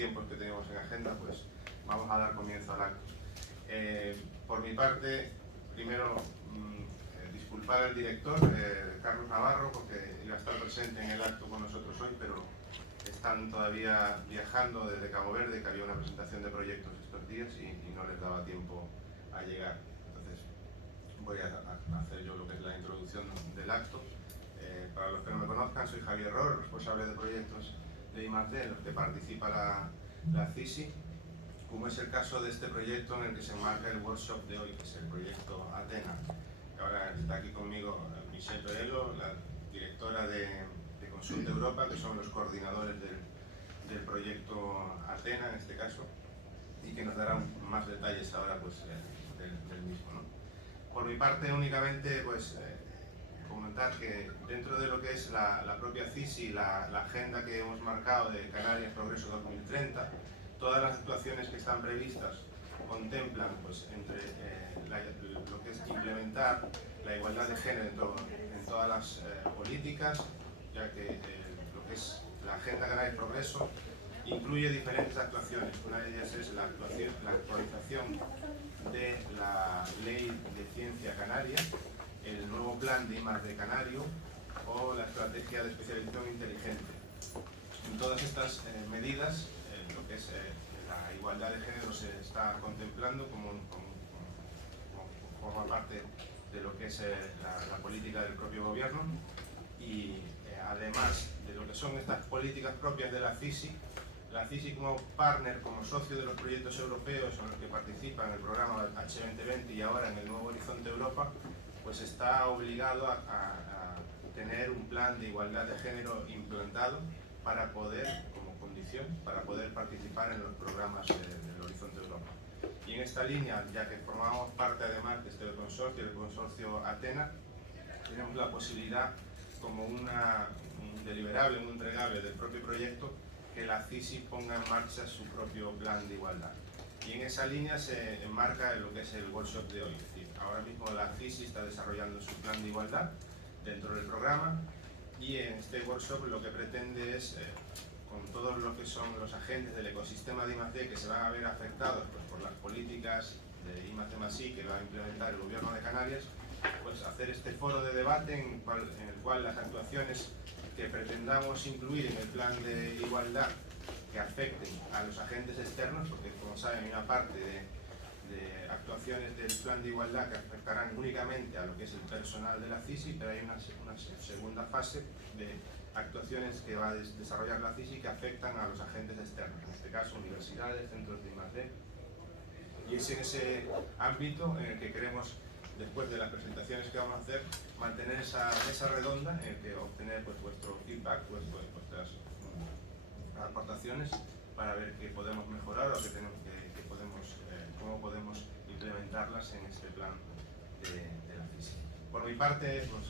tiempos que tenemos en agenda, pues vamos a dar comienzo al acto. Por mi parte, primero disculpar al director, Carlos Navarro, porque iba a estar presente en el acto con nosotros hoy, pero están todavía viajando desde Cabo Verde, que había una presentación de proyectos estos días y no les daba tiempo a llegar. Entonces voy a hacer yo lo que es la introducción del acto. Para los que no me conozcan, soy Javier Ror, responsable de proyectos de I+D en los que participa la CISI, como es el caso de este proyecto en el que se enmarca el workshop de hoy, que es el proyecto Athena. Ahora está aquí conmigo Michelle Perello, la directora de Consulta Europa, que son los coordinadores del proyecto Athena en este caso, y que nos darán más detalles ahora pues, del mismo, ¿no? Por mi parte, únicamente pues, comentar que dentro de lo que es la propia CISI, la agenda que hemos marcado de Canarias Progreso 2030, todas las actuaciones que están previstas contemplan pues, entre lo que es implementar la igualdad de género en todas las políticas, ya que lo que es la Agenda Canarias Progreso incluye diferentes actuaciones. Una de ellas es la actualización de la Ley de Ciencia Canaria, el nuevo plan de I+D Canario o la estrategia de especialización inteligente. En todas estas medidas, lo que es la igualdad de género se está contemplando como forma parte de lo que es la política del propio gobierno y además de lo que son estas políticas propias de la CISI como partner, como socio de los proyectos europeos en los que participa en el programa H2020 y ahora en el nuevo Horizonte Europa, pues está obligado a tener un plan de igualdad de género implantado para poder, como condición, para poder participar en los programas del Horizonte Europa. Y en esta línea, ya que formamos parte además de este consorcio, el consorcio Athena, tenemos la posibilidad, como un deliberable, un entregable del propio proyecto, que la CISI ponga en marcha su propio plan de igualdad. Y en esa línea se enmarca lo que es el workshop de hoy. Es decir, ahora mismo la CISI está desarrollando su plan de igualdad dentro del programa y en este workshop lo que pretende es, con todos lo que son los agentes del ecosistema de I+D que se van a ver afectados pues, por las políticas de I+D+I que va a implementar el Gobierno de Canarias, pues hacer este foro de debate en el cual las actuaciones que pretendamos incluir en el plan de igualdad que afecten a los agentes externos, porque como saben hay una parte de actuaciones del plan de igualdad que afectarán únicamente a lo que es el personal de la CISI, pero hay una segunda fase de actuaciones que va a desarrollar la CISI que afectan a los agentes externos, en este caso universidades, centros de I+D, y es en ese ámbito en el que queremos, después de las presentaciones que vamos a hacer, mantener esa mesa redonda en el que obtener pues, vuestro feedback, vuestras aportaciones para ver qué podemos mejorar o cómo podemos implementarlas en este plan de la CISI. Por mi parte, pues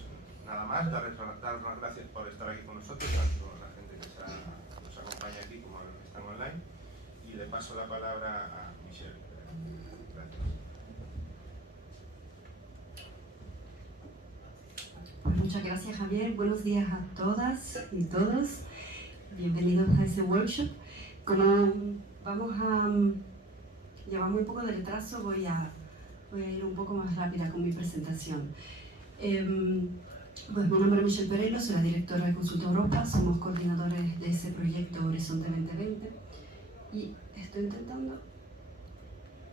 nada más, daros las gracias por estar aquí con nosotros, tanto la gente que nos acompaña aquí como a los que están online, y le paso la palabra a Michelle. Gracias. Muchas gracias, Javier. Buenos días a todas y todos. Bienvenidos a ese workshop. Como llevamos un poco de retraso, voy a ir un poco más rápida con mi presentación. Pues mi nombre es Michelle Perello, soy la directora de Consulta Europa, somos coordinadores de ese proyecto Horizonte 2020 y estoy intentando...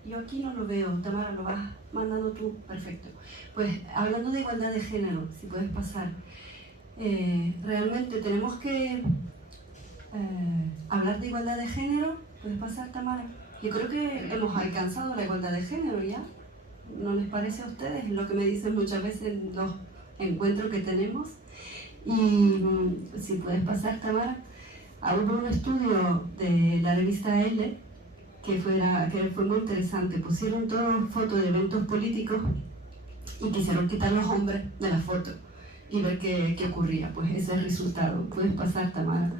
Yo aquí no lo veo, Tamara, lo vas mandando tú, perfecto. Pues hablando de igualdad de género, si puedes pasar, realmente tenemos que hablar de igualdad de género. ¿Puedes pasar, Tamara? Yo creo que hemos alcanzado la igualdad de género ya, ¿no les parece a ustedes? Lo que me dicen muchas veces en los encuentros que tenemos. Y si puedes pasar, Tamara, hubo un estudio de la revista Elle que fue muy interesante. Pusieron todas fotos de eventos políticos y quisieron quitar los hombres de la foto y ver qué ocurría. Pues ese es el resultado. ¿Puedes pasar, Tamara?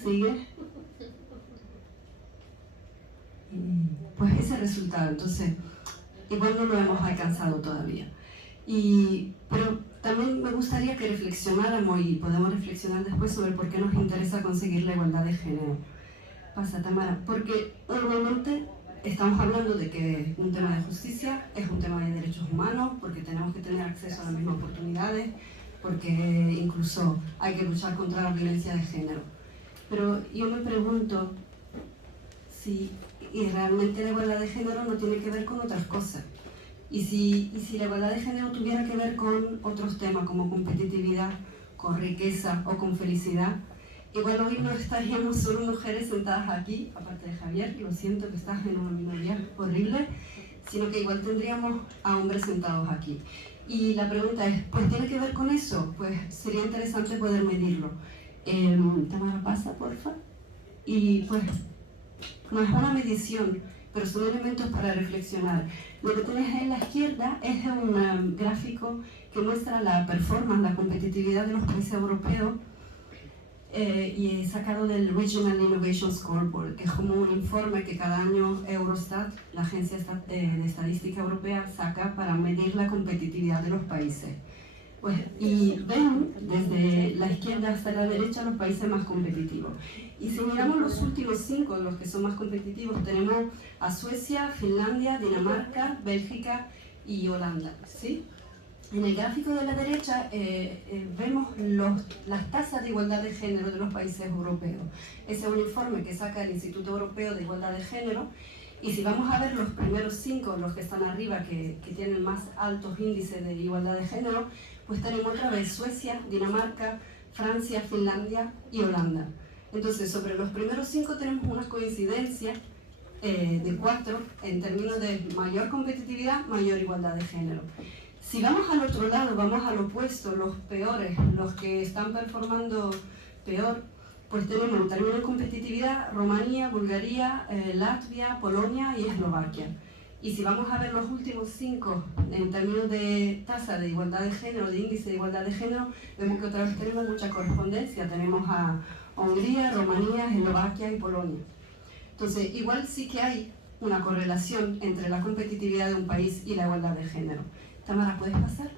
¿Sigue? Pues ese resultado. Entonces, igual no lo hemos alcanzado todavía. Pero También me gustaría que reflexionáramos, y podemos reflexionar después, sobre por qué nos interesa conseguir la igualdad de género. Pasa, Tamara, porque normalmente estamos hablando de que un tema de justicia es un tema de derechos humanos, porque tenemos que tener acceso a las mismas oportunidades, porque incluso hay que luchar contra la violencia de género. Pero yo me pregunto si realmente la igualdad de género no tiene que ver con otras cosas. Y si la igualdad de género tuviera que ver con otros temas como competitividad, con riqueza o con felicidad, igual hoy no estaríamos solo mujeres sentadas aquí, aparte de Javier, lo siento que estás en una minoría horrible, sino que igual tendríamos a hombres sentados aquí. Y la pregunta es, pues ¿tiene que ver con eso? Pues sería interesante poder medirlo. Tamara, pasa, porfa. Y pues no es una medición, pero son elementos para reflexionar. Lo que tienes en la izquierda es un gráfico que muestra la performance, la competitividad de los países europeos, y he sacado del Regional Innovation Scoreboard, que es como un informe que cada año Eurostat, la agencia de estadística europea, saca para medir la competitividad de los países. Pues, y ven desde la izquierda hasta la derecha los países más competitivos. Y si miramos los últimos 5, los que son más competitivos, tenemos a Suecia, Finlandia, Dinamarca, Bélgica y Holanda, ¿sí? En el gráfico de la derecha vemos las tasas de igualdad de género de los países europeos. Ese es un informe que saca el Instituto Europeo de Igualdad de Género. Y si vamos a ver los primeros 5, los que están arriba, que tienen más altos índices de igualdad de género, pues tenemos otra vez Suecia, Dinamarca, Francia, Finlandia y Holanda. Entonces, sobre los primeros 5 tenemos una coincidencia de 4 en términos de mayor competitividad, mayor igualdad de género. Si vamos al otro lado, vamos al opuesto, los peores, los que están performando peor, pues tenemos en términos de competitividad Rumanía, Bulgaria, Latvia, Polonia y Eslovaquia. Y si vamos a ver los últimos 5 en términos de tasa de igualdad de género, de índice de igualdad de género, vemos que otra vez tenemos mucha correspondencia. Tenemos a Hungría, Rumanía, Eslovaquia y Polonia. Entonces, igual sí que hay una correlación entre la competitividad de un país y la igualdad de género. Tamara, ¿puedes pasar?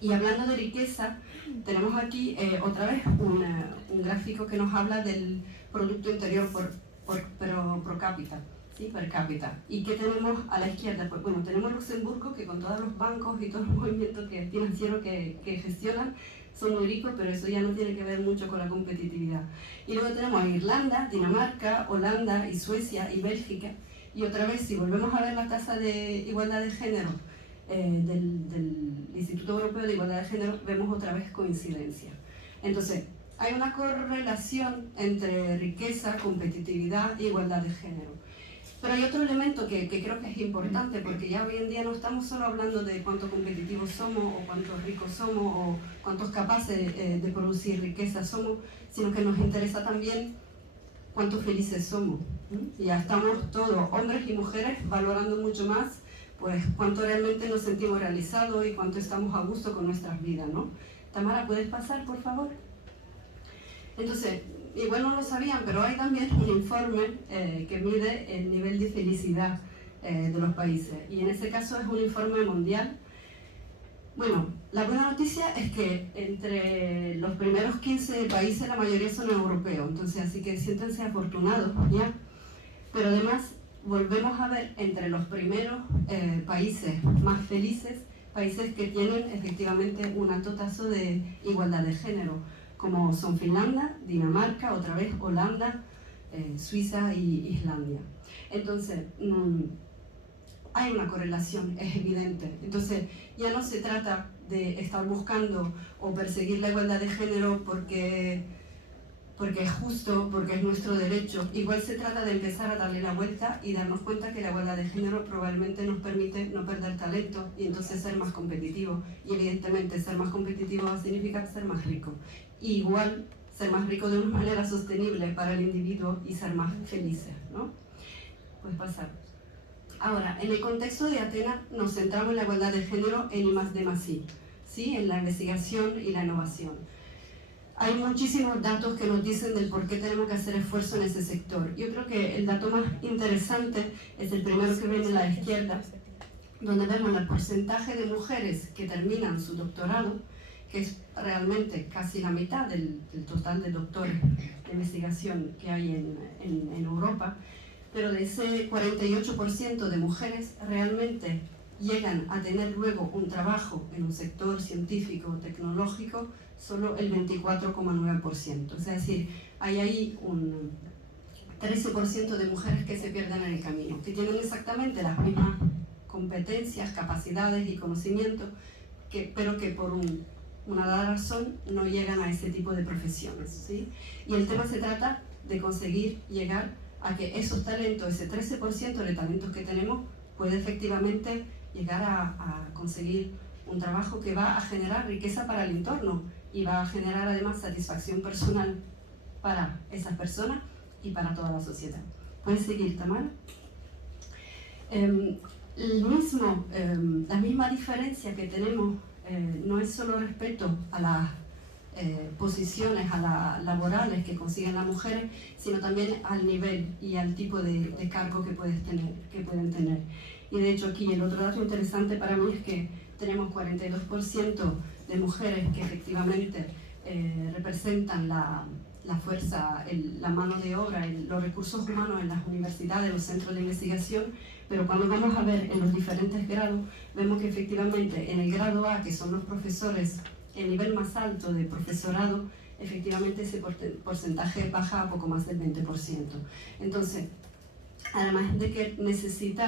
Y hablando de riqueza, tenemos aquí otra vez un gráfico que nos habla del Producto Interior pro cápita, ¿sí? Per cápita. ¿Y qué tenemos a la izquierda? Pues bueno, tenemos Luxemburgo, que con todos los bancos y todos los movimientos financieros que gestionan, son muy ricos, pero eso ya no tiene que ver mucho con la competitividad. Y luego tenemos a Irlanda, Dinamarca, Holanda y Suecia y Bélgica. Y otra vez, si volvemos a ver la tasa de igualdad de género del Instituto Europeo de Igualdad de Género, vemos otra vez coincidencia. Entonces, hay una correlación entre riqueza, competitividad e igualdad de género. Pero hay otro elemento que creo que es importante, porque ya hoy en día no estamos solo hablando de cuánto competitivos somos, o cuántos ricos somos, o cuántos capaces de producir riqueza somos, sino que nos interesa también cuántos felices somos. Ya estamos todos, hombres y mujeres, valorando mucho más pues cuánto realmente nos sentimos realizados y cuánto estamos a gusto con nuestras vidas, ¿no? Tamara, ¿puedes pasar, por favor? Entonces, igual no lo sabían, pero hay también un informe que mide el nivel de felicidad de los países, y en este caso es un informe mundial. Bueno, la buena noticia es que entre los primeros 15 países la mayoría son europeos, entonces así que siéntense afortunados, ¿ya? Pero además volvemos a ver entre los primeros países más felices, países que tienen efectivamente un alto taso de igualdad de género, como son Finlandia, Dinamarca, otra vez Holanda, Suiza y Islandia. Entonces, hay una correlación, es evidente. Entonces, ya no se trata de estar buscando o perseguir la igualdad de género porque es justo, porque es nuestro derecho. Igual se trata de empezar a darle la vuelta y darnos cuenta que la igualdad de género probablemente nos permite no perder talento y entonces ser más competitivos. Y evidentemente ser más competitivo va a significar ser más rico. Y igual ser más rico de una manera sostenible para el individuo y ser más felices, ¿no? Pues pasar. Ahora, en el contexto de Atenas nos centramos en la igualdad de género en I+D+I, ¿sí? En la investigación y la innovación. Hay muchísimos datos que nos dicen del por qué tenemos que hacer esfuerzo en ese sector. Yo creo que el dato más interesante es el primero que ven a la izquierda, donde vemos el porcentaje de mujeres que terminan su doctorado, que es realmente casi la mitad del total de doctores de investigación que hay en Europa, pero de ese 48% de mujeres realmente llegan a tener luego un trabajo en un sector científico o tecnológico solo el 24,9%. Es decir, hay ahí un 13% de mujeres que se pierden en el camino, que tienen exactamente las mismas competencias, capacidades y conocimientos, pero que por una dada razón no llegan a ese tipo de profesiones, ¿sí? Y el tema se trata de conseguir llegar a que esos talentos, ese 13% de talentos que tenemos, puede efectivamente llegar a conseguir un trabajo que va a generar riqueza para el entorno y va a generar además satisfacción personal para esas personas y para toda la sociedad. ¿Puedes seguir, Tamara? La misma diferencia que tenemos no es solo respecto a las posiciones laborales que consiguen las mujeres, sino también al nivel y al tipo de cargo que pueden tener. Y de hecho aquí el otro dato interesante para mí es que tenemos 42% de mujeres que efectivamente representan la fuerza, la mano de obra, los recursos humanos en las universidades, los centros de investigación, pero cuando vamos a ver en los diferentes grados, vemos que efectivamente en el grado A, que son los profesores, el nivel más alto de profesorado, efectivamente ese porcentaje baja a poco más del 20%. Entonces, además de que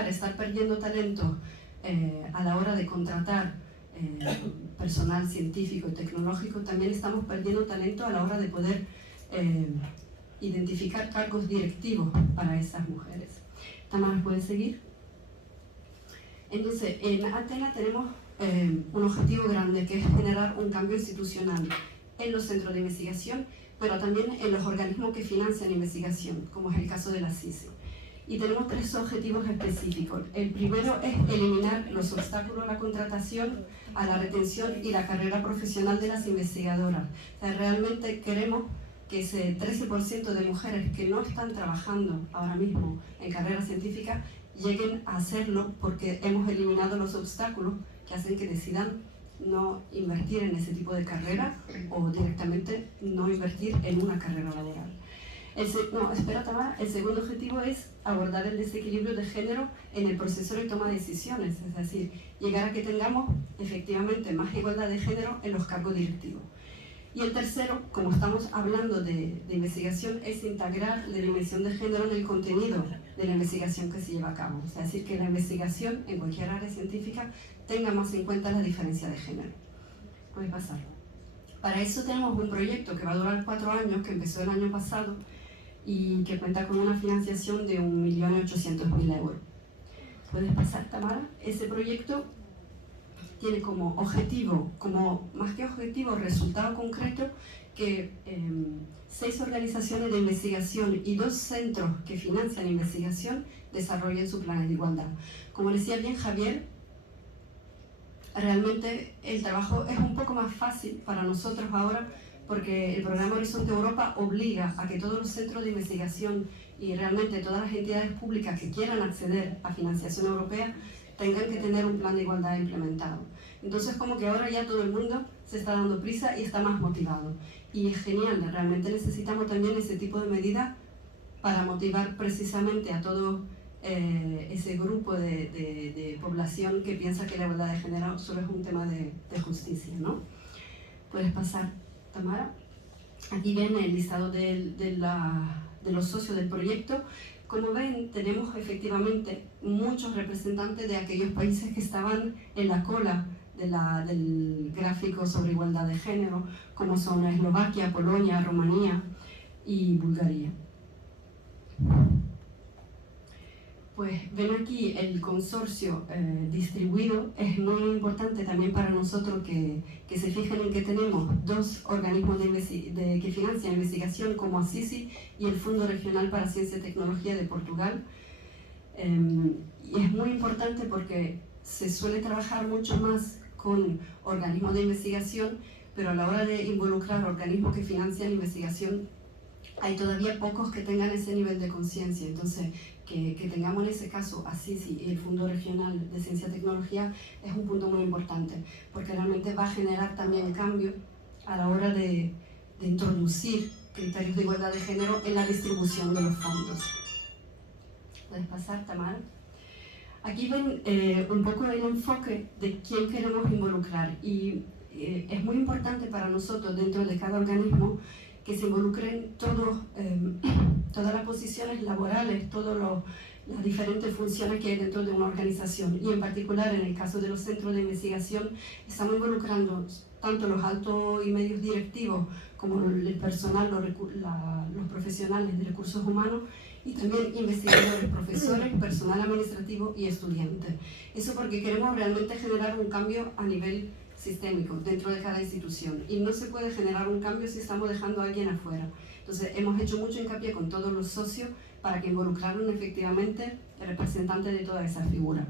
estar perdiendo talento a la hora de contratar personal científico y tecnológico, también estamos perdiendo talento a la hora de poder identificar cargos directivos para esas mujeres. Tamara, ¿puedes seguir? Entonces, en Athena tenemos un objetivo grande, que es generar un cambio institucional en los centros de investigación, pero también en los organismos que financian investigación, como es el caso de la CICE. Y tenemos 3 objetivos específicos. El primero es eliminar los obstáculos a la contratación, a la retención y la carrera profesional de las investigadoras. O sea, realmente queremos que ese 13% de mujeres que no están trabajando ahora mismo en carrera científica lleguen a hacerlo, porque hemos eliminado los obstáculos que hacen que decidan no invertir en ese tipo de carrera o directamente no invertir en una carrera laboral. Tamara. El segundo objetivo es abordar el desequilibrio de género en el proceso de toma de decisiones, es decir, llegar a que tengamos efectivamente más igualdad de género en los cargos directivos. Y el tercero, como estamos hablando de investigación, es integrar la dimensión de género en el contenido de la investigación que se lleva a cabo. Es decir, que la investigación en cualquier área científica tenga más en cuenta la diferencia de género. Puedes pasar. Para eso tenemos un proyecto que va a durar 4 años, que empezó el año pasado y que cuenta con una financiación de 1.800.000 euros. ¿Puedes pasar, Tamara? Ese proyecto tiene como objetivo, más que objetivo, resultado concreto, que 6 organizaciones de investigación y 2 centros que financian investigación desarrollen su plan de igualdad. Como decía bien Javier, realmente el trabajo es un poco más fácil para nosotros ahora, porque el programa Horizonte Europa obliga a que todos los centros de investigación y realmente todas las entidades públicas que quieran acceder a financiación europea tengan que tener un plan de igualdad implementado. Entonces, como que ahora ya todo el mundo se está dando prisa y está más motivado. Y es genial, realmente necesitamos también ese tipo de medidas para motivar precisamente a todo ese grupo de población que piensa que la igualdad de género solo es un tema de justicia, ¿no? Puedes pasar, Tamara. Aquí viene el listado de los socios del proyecto. Como ven, tenemos efectivamente muchos representantes de aquellos países que estaban en la cola del gráfico sobre igualdad de género, como son Eslovaquia, Polonia, Rumanía y Bulgaria. Pues ven aquí el consorcio distribuido. Es muy importante también para nosotros que se fijen en que tenemos 2 organismos que financian investigación, como ACICI y el Fondo Regional para Ciencia y Tecnología de Portugal. Y es muy importante porque se suele trabajar mucho más con organismos de investigación, pero a la hora de involucrar organismos que financian investigación hay todavía pocos que tengan ese nivel de conciencia. Entonces, que tengamos en ese caso a CICI y el Fondo Regional de Ciencia y Tecnología es un punto muy importante, porque realmente va a generar también cambio a la hora de introducir criterios de igualdad de género en la distribución de los fondos. ¿Puedes pasar, Tamara? Aquí ven un poco el enfoque de quién queremos involucrar, y es muy importante para nosotros dentro de cada organismo que se involucren todas las posiciones laborales, todas las diferentes funciones que hay dentro de una organización, y en particular en el caso de los centros de investigación estamos involucrando tanto los altos y medios directivos como el personal, los profesionales de recursos humanos, y también investigadores, profesores, personal administrativo y estudiantes. Eso porque queremos realmente generar un cambio a nivel sistémico dentro de cada institución, y no se puede generar un cambio si estamos dejando a alguien afuera. Entonces hemos hecho mucho hincapié con todos los socios para que involucraran efectivamente representantes de toda esa figura.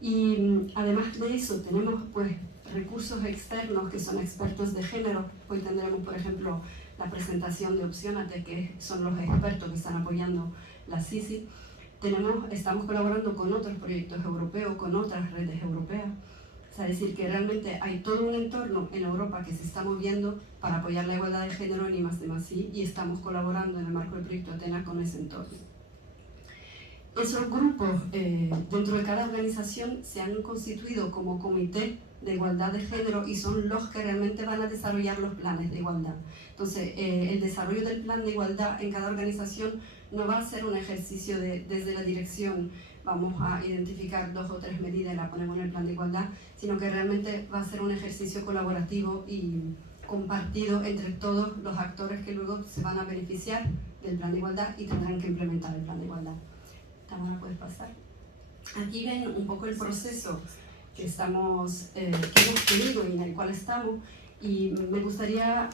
Y además de eso tenemos pues recursos externos que son expertos de género. Hoy tendremos por ejemplo la presentación de Opciónate, que son los expertos que están apoyando la CICI. Estamos colaborando con otros proyectos europeos, con otras redes europeas. O sea, es decir, que realmente hay todo un entorno en Europa que se está moviendo para apoyar la igualdad de género en I+D+I, y estamos colaborando en el marco del proyecto Athena con ese entorno. Esos grupos dentro de cada organización se han constituido como comité de igualdad de género y son los que realmente van a desarrollar los planes de igualdad. Entonces, el desarrollo del plan de igualdad en cada organización no va a ser un ejercicio desde la dirección, vamos a identificar 2 o 3 medidas y las ponemos en el plan de igualdad, sino que realmente va a ser un ejercicio colaborativo y compartido entre todos los actores que luego se van a beneficiar del plan de igualdad y tendrán que implementar el plan de igualdad. Tamara, ¿puedes pasar? Aquí ven un poco el proceso que hemos tenido y en el cual estamos, y me gustaría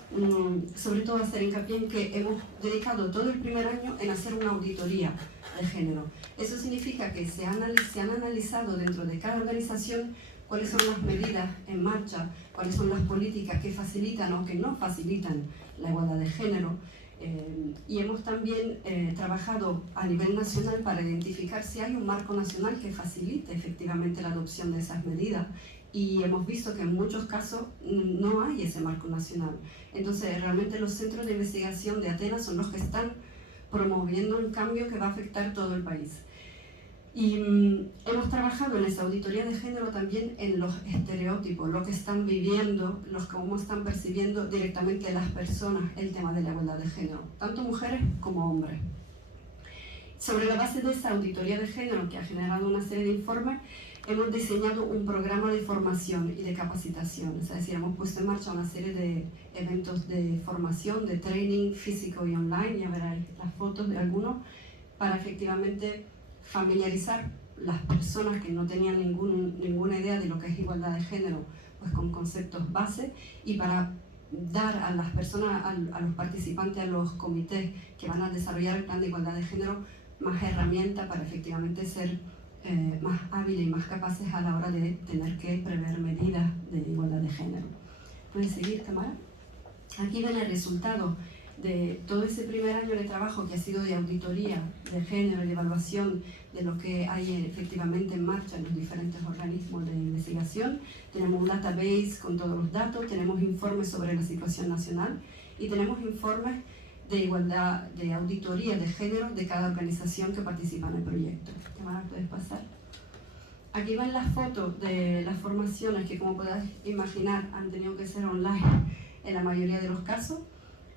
sobre todo hacer hincapié en que hemos dedicado todo el primer año en hacer una auditoría de género. Eso significa que se han analizado dentro de cada organización cuáles son las medidas en marcha, cuáles son las políticas que facilitan o que no facilitan la igualdad de género. Y hemos también trabajado a nivel nacional para identificar si hay un marco nacional que facilite efectivamente la adopción de esas medidas, y hemos visto que en muchos casos no hay ese marco nacional. Entonces realmente los centros de investigación de Atenas son los que están promoviendo un cambio que va a afectar todo el país. Y hemos trabajado en esa auditoría de género también en los estereotipos, lo que están viviendo, cómo están percibiendo directamente las personas el tema de la igualdad de género, tanto mujeres como hombres. Sobre la base de esa auditoría de género, que ha generado una serie de informes, hemos diseñado un programa de formación y de capacitación. Es decir, hemos puesto en marcha una serie de eventos de formación, de training físico y online, ya veréis las fotos de algunos, para efectivamente familiarizar las personas que no tenían ninguna idea de lo que es igualdad de género, pues con conceptos base, y para dar a las personas, a los participantes, a los comités que van a desarrollar el plan de igualdad de género, más herramientas para efectivamente ser más hábiles y más capaces a la hora de tener que prever medidas de igualdad de género. ¿Puedes seguir, Tamara? Aquí ven el resultado de todo ese primer año de trabajo que ha sido de auditoría de género y de evaluación de lo que hay efectivamente en marcha en los diferentes organismos de investigación. Tenemos un database con todos los datos, tenemos informes sobre la situación nacional y tenemos informes de igualdad, de auditoría de género de cada organización que participa en el proyecto. Tamara, ¿puedes pasar? Aquí van las fotos de las formaciones que, como podéis imaginar, han tenido que ser online en la mayoría de los casos.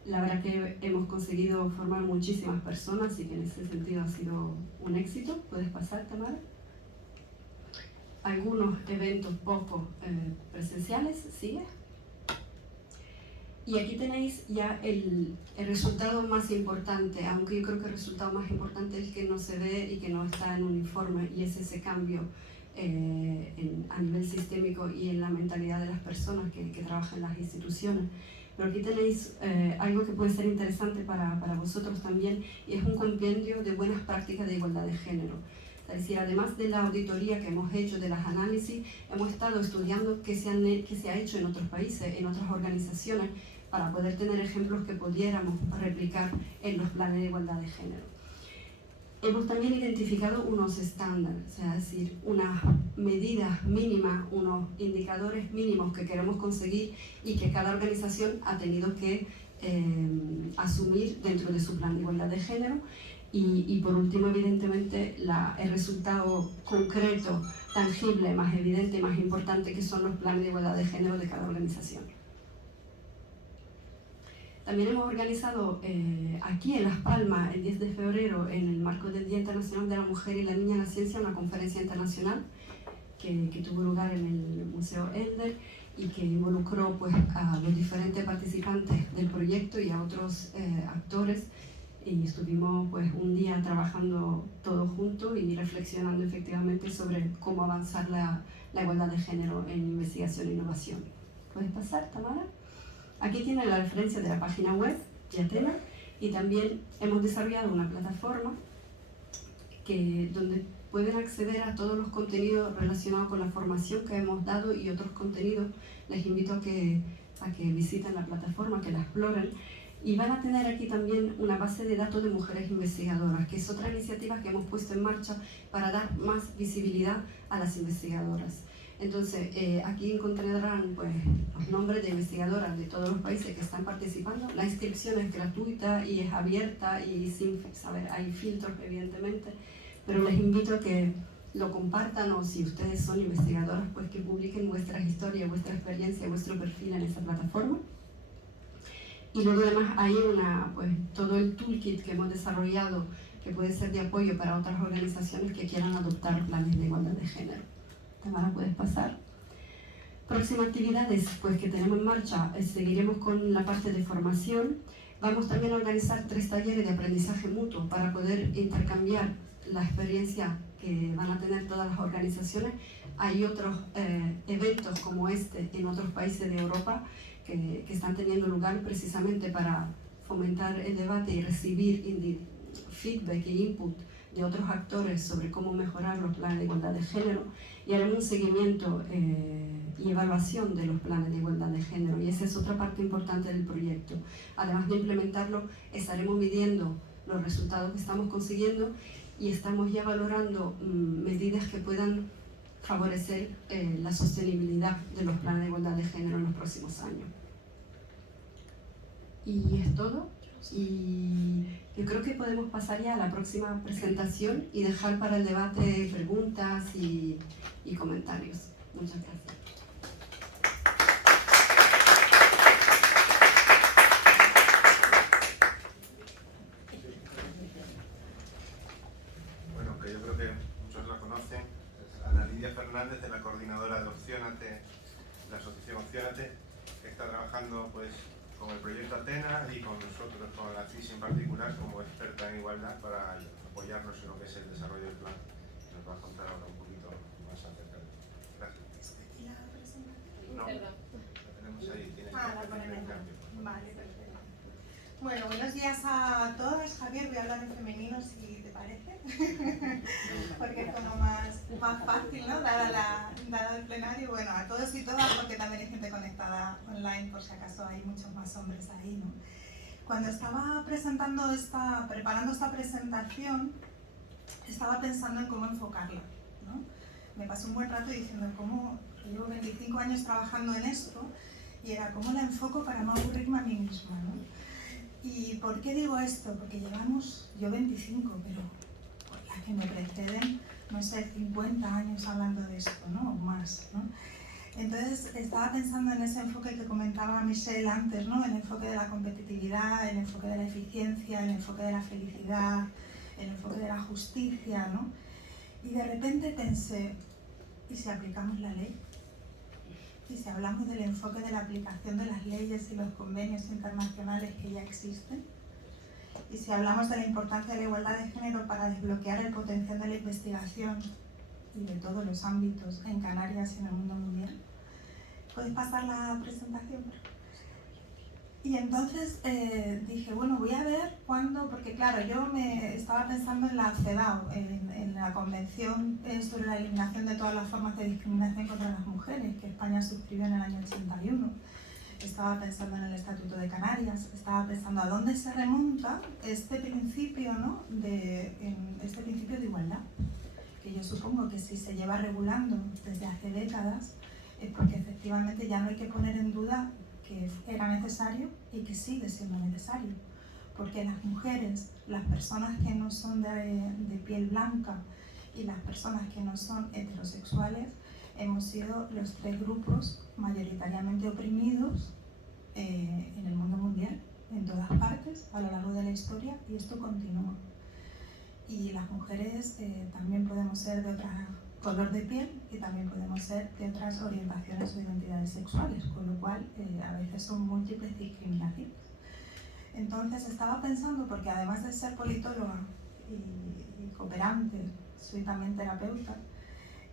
La verdad que hemos conseguido formar muchísimas personas, así que en ese sentido ha sido un éxito. ¿Puedes pasar, Tamara? Algunos eventos poco presenciales, ¿sigue? Y aquí tenéis ya el resultado más importante, aunque yo creo que el resultado más importante es el que no se ve y que no está en un informe, y es ese cambio a nivel sistémico y en la mentalidad de las personas que trabajan en las instituciones. Pero aquí tenéis algo que puede ser interesante para vosotros también, y es un compendio de buenas prácticas de igualdad de género. Es decir, además de la auditoría que hemos hecho, de las análisis, hemos estado estudiando qué se ha hecho en otros países, en otras organizaciones, para poder tener ejemplos que pudiéramos replicar en los planes de igualdad de género. Hemos también identificado unos estándares, o sea, es decir, unas medidas mínimas, unos indicadores mínimos que queremos conseguir y que cada organización ha tenido que asumir dentro de su plan de igualdad de género. Y por último, evidentemente, el resultado concreto, tangible, más evidente y más importante, que son los planes de igualdad de género de cada organización. También hemos organizado aquí en Las Palmas, el 10 de febrero, en el marco del Día Internacional de la Mujer y la Niña en la Ciencia, una conferencia internacional que tuvo lugar en el Museo Elder y que involucró pues, a los diferentes participantes del proyecto y a otros actores. Y estuvimos pues, un día trabajando todos juntos y reflexionando efectivamente sobre cómo avanzar la igualdad de género en investigación e innovación. ¿Puedes pasar, Tamara? Aquí tienen la referencia de la página web de Athena y también hemos desarrollado una plataforma donde pueden acceder a todos los contenidos relacionados con la formación que hemos dado y otros contenidos. Les invito a que visiten la plataforma, que la exploren. Y van a tener aquí también una base de datos de mujeres investigadoras, que es otra iniciativa que hemos puesto en marcha para dar más visibilidad a las investigadoras. Entonces, aquí encontrarán pues, los nombres de investigadoras de todos los países que están participando. La inscripción es gratuita y es abierta y sin saber, hay filtros evidentemente, pero les invito a que lo compartan o si ustedes son investigadoras, pues que publiquen vuestras historias, vuestra experiencia, vuestro perfil en esta plataforma. Y luego además hay todo el toolkit que hemos desarrollado que puede ser de apoyo para otras organizaciones que quieran adoptar planes de igualdad de género. Tamara, ¿puedes pasar? Próximas actividades pues, que tenemos en marcha, seguiremos con la parte de formación. Vamos también a organizar 3 talleres de aprendizaje mutuo para poder intercambiar la experiencia que van a tener todas las organizaciones. Hay otros eventos como este en otros países de Europa que están teniendo lugar precisamente para fomentar el debate y recibir feedback e input de otros actores sobre cómo mejorar los planes de igualdad de género y haremos un seguimiento y evaluación de los planes de igualdad de género y esa es otra parte importante del proyecto. Además de implementarlo, estaremos midiendo los resultados que estamos consiguiendo y estamos ya valorando medidas que puedan favorecer la sostenibilidad de los planes de igualdad de género en los próximos años. Y es todo. Y yo creo que podemos pasar ya a la próxima presentación y dejar para el debate preguntas y comentarios. Muchas gracias. Bueno, que yo creo que muchos la conocen, es Ana Lidia Fernández, de la coordinadora de Opciónate, la asociación Opciónate, que está trabajando pues con el proyecto Athena y con nosotros, con la FISI en particular, como experta en igualdad para apoyarnos en lo que es el desarrollo del plan. Nos va a contar ahora un poquito más acerca de eso. Gracias. ¿Y la presentación? No, la tenemos ahí. Tiene La ponen en cambio. Vale, perfecto. Bueno, buenos días a todas. Javier, voy a hablar en femenino si te parece, porque es como más fácil, ¿no? Dada el plenario. Bueno, a todos y todas, porque también hay gente conectada online, por si acaso hay muchos más hombres ahí, ¿no? Cuando estaba preparando esta presentación, estaba pensando en cómo enfocarla, ¿no? Me pasé un buen rato diciendo cómo llevo 25 años trabajando en esto y era cómo la enfoco para no aburrirme a mí misma, ¿no? ¿Y por qué digo esto? Porque llevamos, yo 25, pero las que me preceden, no sé, 50 años hablando de esto, ¿no? O más, ¿no? Entonces estaba pensando en ese enfoque que comentaba Michelle antes, ¿no? El enfoque de la competitividad, el enfoque de la eficiencia, el enfoque de la felicidad, el enfoque de la justicia, ¿no? Y de repente pensé, ¿y si aplicamos la ley? ¿Y si hablamos del enfoque de la aplicación de las leyes y los convenios internacionales que ya existen? ¿Y si hablamos de la importancia de la igualdad de género para desbloquear el potencial de la investigación y de todos los ámbitos en Canarias y en el mundo mundial? ¿Puedes pasar la presentación? Y entonces dije, bueno, voy a ver cuándo, porque claro, yo me estaba pensando en la CEDAW, en la Convención sobre la Eliminación de todas las formas de discriminación contra las mujeres, que España suscribió en el año 81. estaba pensando en el Estatuto de Canarias, estaba pensando a dónde se remonta este principio, ¿no? Este principio de igualdad, que yo supongo que si se lleva regulando desde hace décadas es porque efectivamente ya no hay que poner en duda que era necesario y que sigue siendo necesario, porque las mujeres, las personas que no son de piel blanca y las personas que no son heterosexuales hemos sido los 3 grupos mayoritariamente oprimidos en el mundo mundial, en todas partes, a lo largo de la historia, y esto continúa. Y las mujeres también podemos ser de otro color de piel y también podemos ser de otras orientaciones o identidades sexuales, con lo cual a veces son múltiples discriminaciones. Entonces estaba pensando, porque además de ser politóloga y cooperante, soy también terapeuta,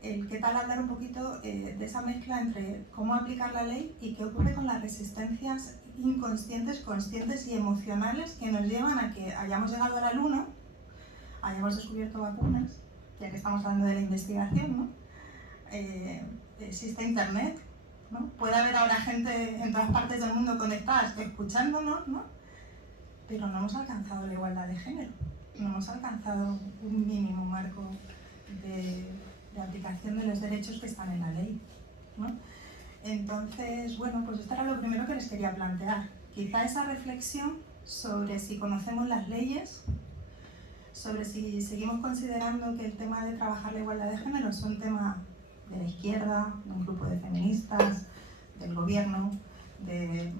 qué tal hablar un poquito de esa mezcla entre cómo aplicar la ley y qué ocurre con las resistencias inconscientes, conscientes y emocionales que nos llevan a que hayamos llegado a la luna, hayamos descubierto vacunas, ya que estamos hablando de la investigación, ¿no? Existe internet, ¿no? Puede haber ahora gente en todas partes del mundo conectadas escuchándonos, ¿no? Pero no hemos alcanzado la igualdad de género, no hemos alcanzado un mínimo marco de aplicación de los derechos que están en la ley, ¿no? Entonces, bueno, pues esto era lo primero que les quería plantear. Quizá esa reflexión sobre si conocemos las leyes, sobre si seguimos considerando que el tema de trabajar la igualdad de género es un tema de la izquierda, de un grupo de feministas, del gobierno, de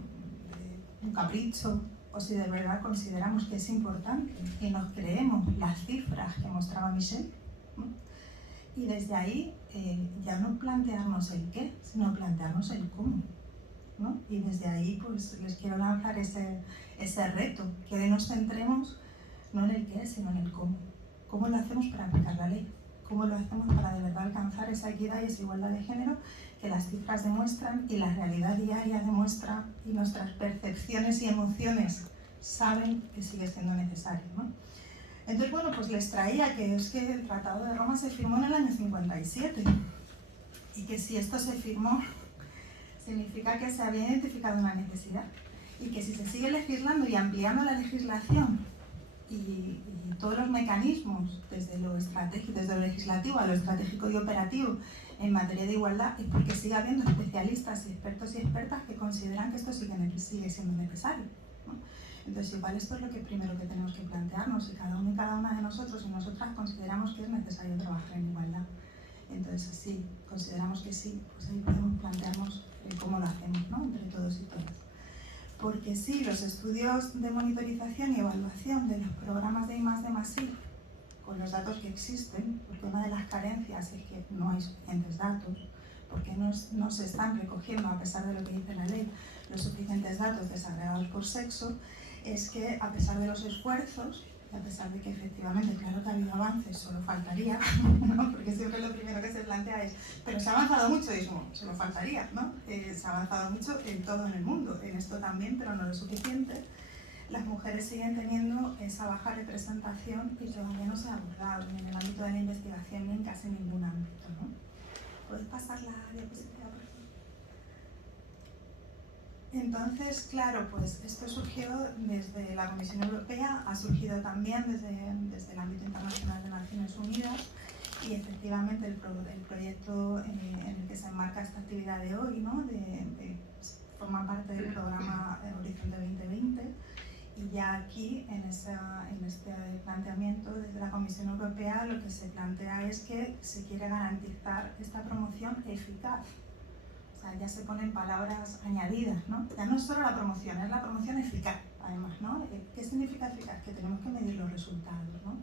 un capricho, o si de verdad consideramos que es importante y nos creemos las cifras que mostraba Michelle, ¿no? Y desde ahí ya no plantearnos el qué, sino plantearnos el cómo, ¿no? Y desde ahí pues les quiero lanzar ese reto, que nos centremos no en el qué, sino en el cómo. ¿Cómo lo hacemos para aplicar la ley? ¿Cómo lo hacemos para de verdad alcanzar esa equidad y esa igualdad de género que las cifras demuestran y la realidad diaria demuestra y nuestras percepciones y emociones saben que sigue siendo necesario, ¿no? Entonces, bueno, pues les traía que es que el Tratado de Roma se firmó en el año 57 y que si esto se firmó significa que se había identificado una necesidad y que si se sigue legislando y ampliando la legislación y todos los mecanismos desde lo estratégico, desde lo legislativo a lo estratégico y operativo en materia de igualdad, es porque sigue habiendo especialistas y expertos y expertas que consideran que esto sigue siendo necesario, ¿no? Entonces, igual esto es lo que primero que tenemos que plantearnos, y cada uno y cada una de nosotros y nosotras consideramos que es necesario trabajar en igualdad. Entonces, si consideramos que sí, pues ahí podemos plantearnos cómo lo hacemos, ¿no? Entre todos y todas. Porque sí, los estudios de monitorización y evaluación de los programas de I+D+I, con los datos que existen, porque una de las carencias es que no hay suficientes datos, porque no se están recogiendo, a pesar de lo que dice la ley, los suficientes datos desagregados por sexo, es que a pesar de los esfuerzos, y a pesar de que efectivamente, claro que ha habido avances, solo faltaría, ¿no? Porque siempre lo primero que se plantea es, pero se ha avanzado mucho, y solo faltaría, ¿no? Se ha avanzado mucho en todo en el mundo, en esto también, pero no lo suficiente. Las mujeres siguen teniendo esa baja representación y todavía no se ha abordado ni en el ámbito de la investigación ni en casi ningún ámbito, ¿no? ¿Puedes pasar la diapositiva, por favor? Entonces, claro, pues esto surgió desde la Comisión Europea, ha surgido también desde el ámbito internacional de Naciones Unidas, y efectivamente el proyecto en el que se enmarca esta actividad de hoy, ¿no? Forma parte del programa Horizonte 2020, y ya aquí en este planteamiento desde la Comisión Europea lo que se plantea es que se quiere garantizar esta promoción eficaz. O sea, ya se ponen palabras añadidas, ¿no? Ya no es solo la promoción, es la promoción eficaz, además, ¿no? ¿Qué significa eficaz? Que tenemos que medir los resultados, ¿no?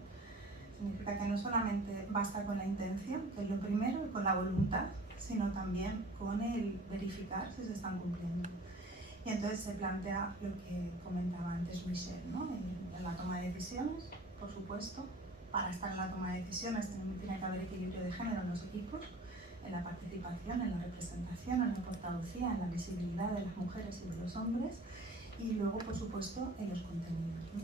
Significa que no solamente basta con la intención, que es lo primero, y con la voluntad, sino también con el verificar si se están cumpliendo. Y entonces se plantea lo que comentaba antes Michelle, ¿no? En la toma de decisiones, por supuesto. Para estar en la toma de decisiones tiene que haber equilibrio de género en los equipos, en la participación, en la representación, en la portavocía, en la visibilidad de las mujeres y de los hombres, y luego, por supuesto, en los contenidos, ¿no?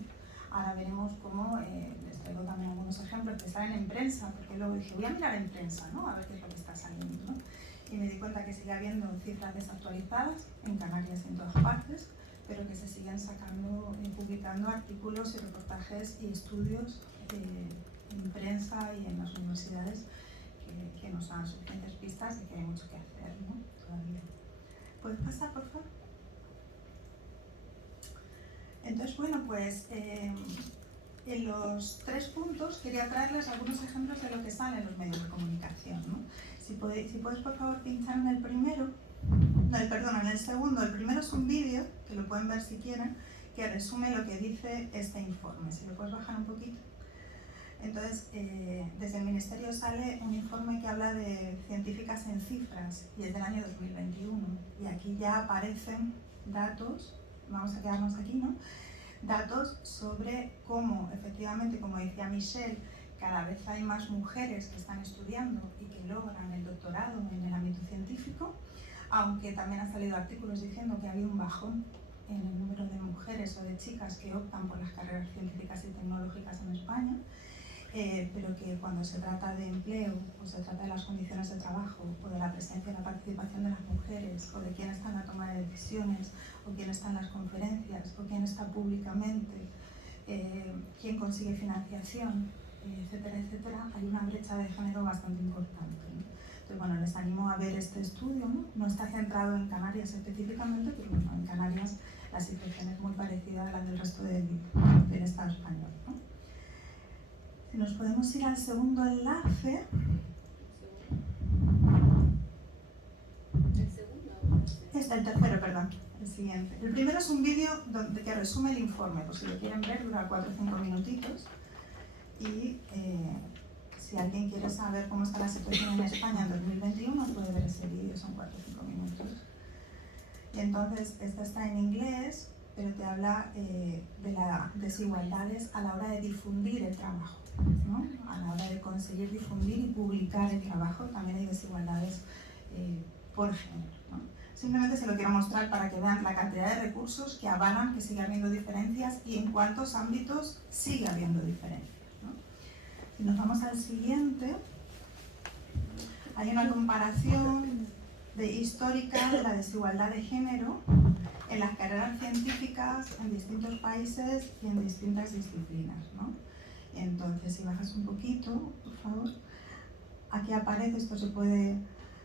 Ahora veremos cómo, les traigo también algunos ejemplos que salen en prensa, porque luego dije, voy a mirar en prensa, ¿no? A ver qué es lo que está saliendo, ¿no? y me di cuenta que sigue habiendo cifras desactualizadas en Canarias y en todas partes, pero que se siguen sacando, publicando artículos y reportajes y estudios en prensa y en las universidades que nos dan suficientes pistas de que hay mucho que hacer, ¿no? Todavía. ¿Puedes pasar, por favor? Entonces, bueno, pues en los 3 puntos quería traerles algunos ejemplos de lo que sale en los medios de comunicación, ¿no? Si puedes, por favor, pinchar en el primero, en el segundo. El primero es un vídeo, que lo pueden ver si quieren, que resume lo que dice este informe. Si lo puedes bajar un poquito. Entonces, desde el Ministerio sale un informe que habla de científicas en cifras y es del año 2021. Y aquí ya aparecen datos, vamos a quedarnos aquí, ¿no? Datos sobre cómo, efectivamente, como decía Michelle, cada vez hay más mujeres que están estudiando y que logran el doctorado en el ámbito científico, aunque también han salido artículos diciendo que ha habido un bajón en el número de mujeres o de chicas que optan por las carreras científicas y tecnológicas en España. Pero que cuando se trata de empleo o se trata de las condiciones de trabajo o de la presencia y la participación de las mujeres o de quién está en la toma de decisiones o quién está en las conferencias o quién está públicamente, quién consigue financiación, etcétera, etcétera, hay una brecha de género bastante importante, ¿no? Entonces, bueno, les animo a ver este estudio, ¿no? No está centrado en Canarias específicamente, pero bueno, en Canarias la situación es muy parecida a la del resto del Estado español, ¿no? Si nos podemos ir al segundo enlace. El tercero, perdón, el siguiente. El primero es un vídeo que resume el informe, pues si lo quieren ver dura 4 o 5 minutitos. Y si alguien quiere saber cómo está la situación en España en 2021, puede ver ese vídeo, son 4 o 5 minutos. Y entonces, esta está en inglés, pero te habla de las desigualdades a la hora de difundir el trabajo, ¿no? A la hora de conseguir difundir y publicar el trabajo también hay desigualdades por género, ¿no? Simplemente se lo quiero mostrar para que vean la cantidad de recursos que avalan que sigue habiendo diferencias y en cuántos ámbitos sigue habiendo diferencias, ¿no? Si nos vamos al siguiente, hay una comparación histórica de la desigualdad de género en las carreras científicas en distintos países y en distintas disciplinas, ¿no? Entonces, si bajas un poquito, por favor, aquí aparece,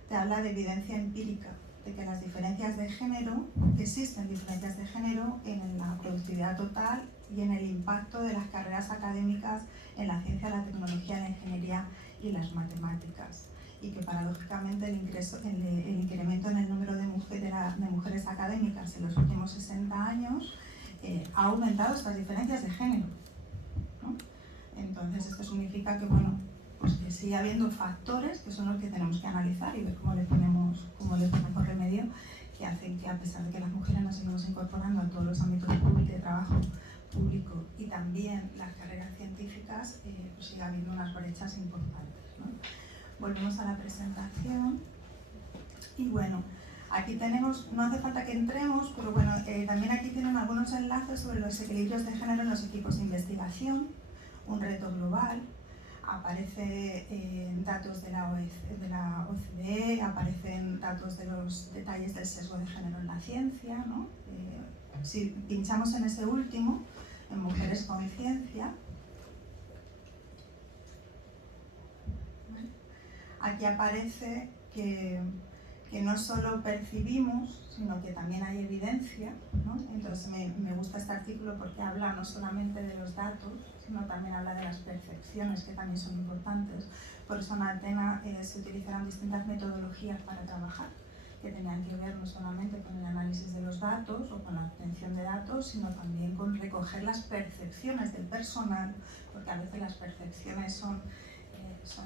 te habla de evidencia empírica, de que las diferencias de género, existen diferencias de género en la productividad total y en el impacto de las carreras académicas en la ciencia, la tecnología, la ingeniería y las matemáticas. Y que paradójicamente el incremento en el número de mujeres académicas en los últimos 60 años ha aumentado estas diferencias de género, ¿no? Entonces, esto significa que, bueno, pues que sigue habiendo factores que son los que tenemos que analizar y ver cómo le ponemos remedio, que hacen que, a pesar de que las mujeres nos seguimos incorporando a todos los ámbitos de trabajo público y también las carreras científicas, pues sigue habiendo unas brechas importantes, ¿no? Volvemos a la presentación y bueno, aquí tenemos, no hace falta que entremos, pero bueno, también aquí tienen algunos enlaces sobre los equilibrios de género en los equipos de investigación, un reto global, aparecen datos de la OCDE, aparecen datos de los detalles del sesgo de género en la ciencia, ¿no? Si pinchamos en ese último, en Mujeres con Ciencia, aquí aparece que no solo percibimos, sino que también hay evidencia, ¿no? Entonces me gusta este artículo porque habla no solamente de los datos, sino también habla de las percepciones, que también son importantes. Por eso en Athena se utilizaron distintas metodologías para trabajar, que tenían que ver no solamente con el análisis de los datos o con la obtención de datos, sino también con recoger las percepciones del personal, porque a veces las percepciones son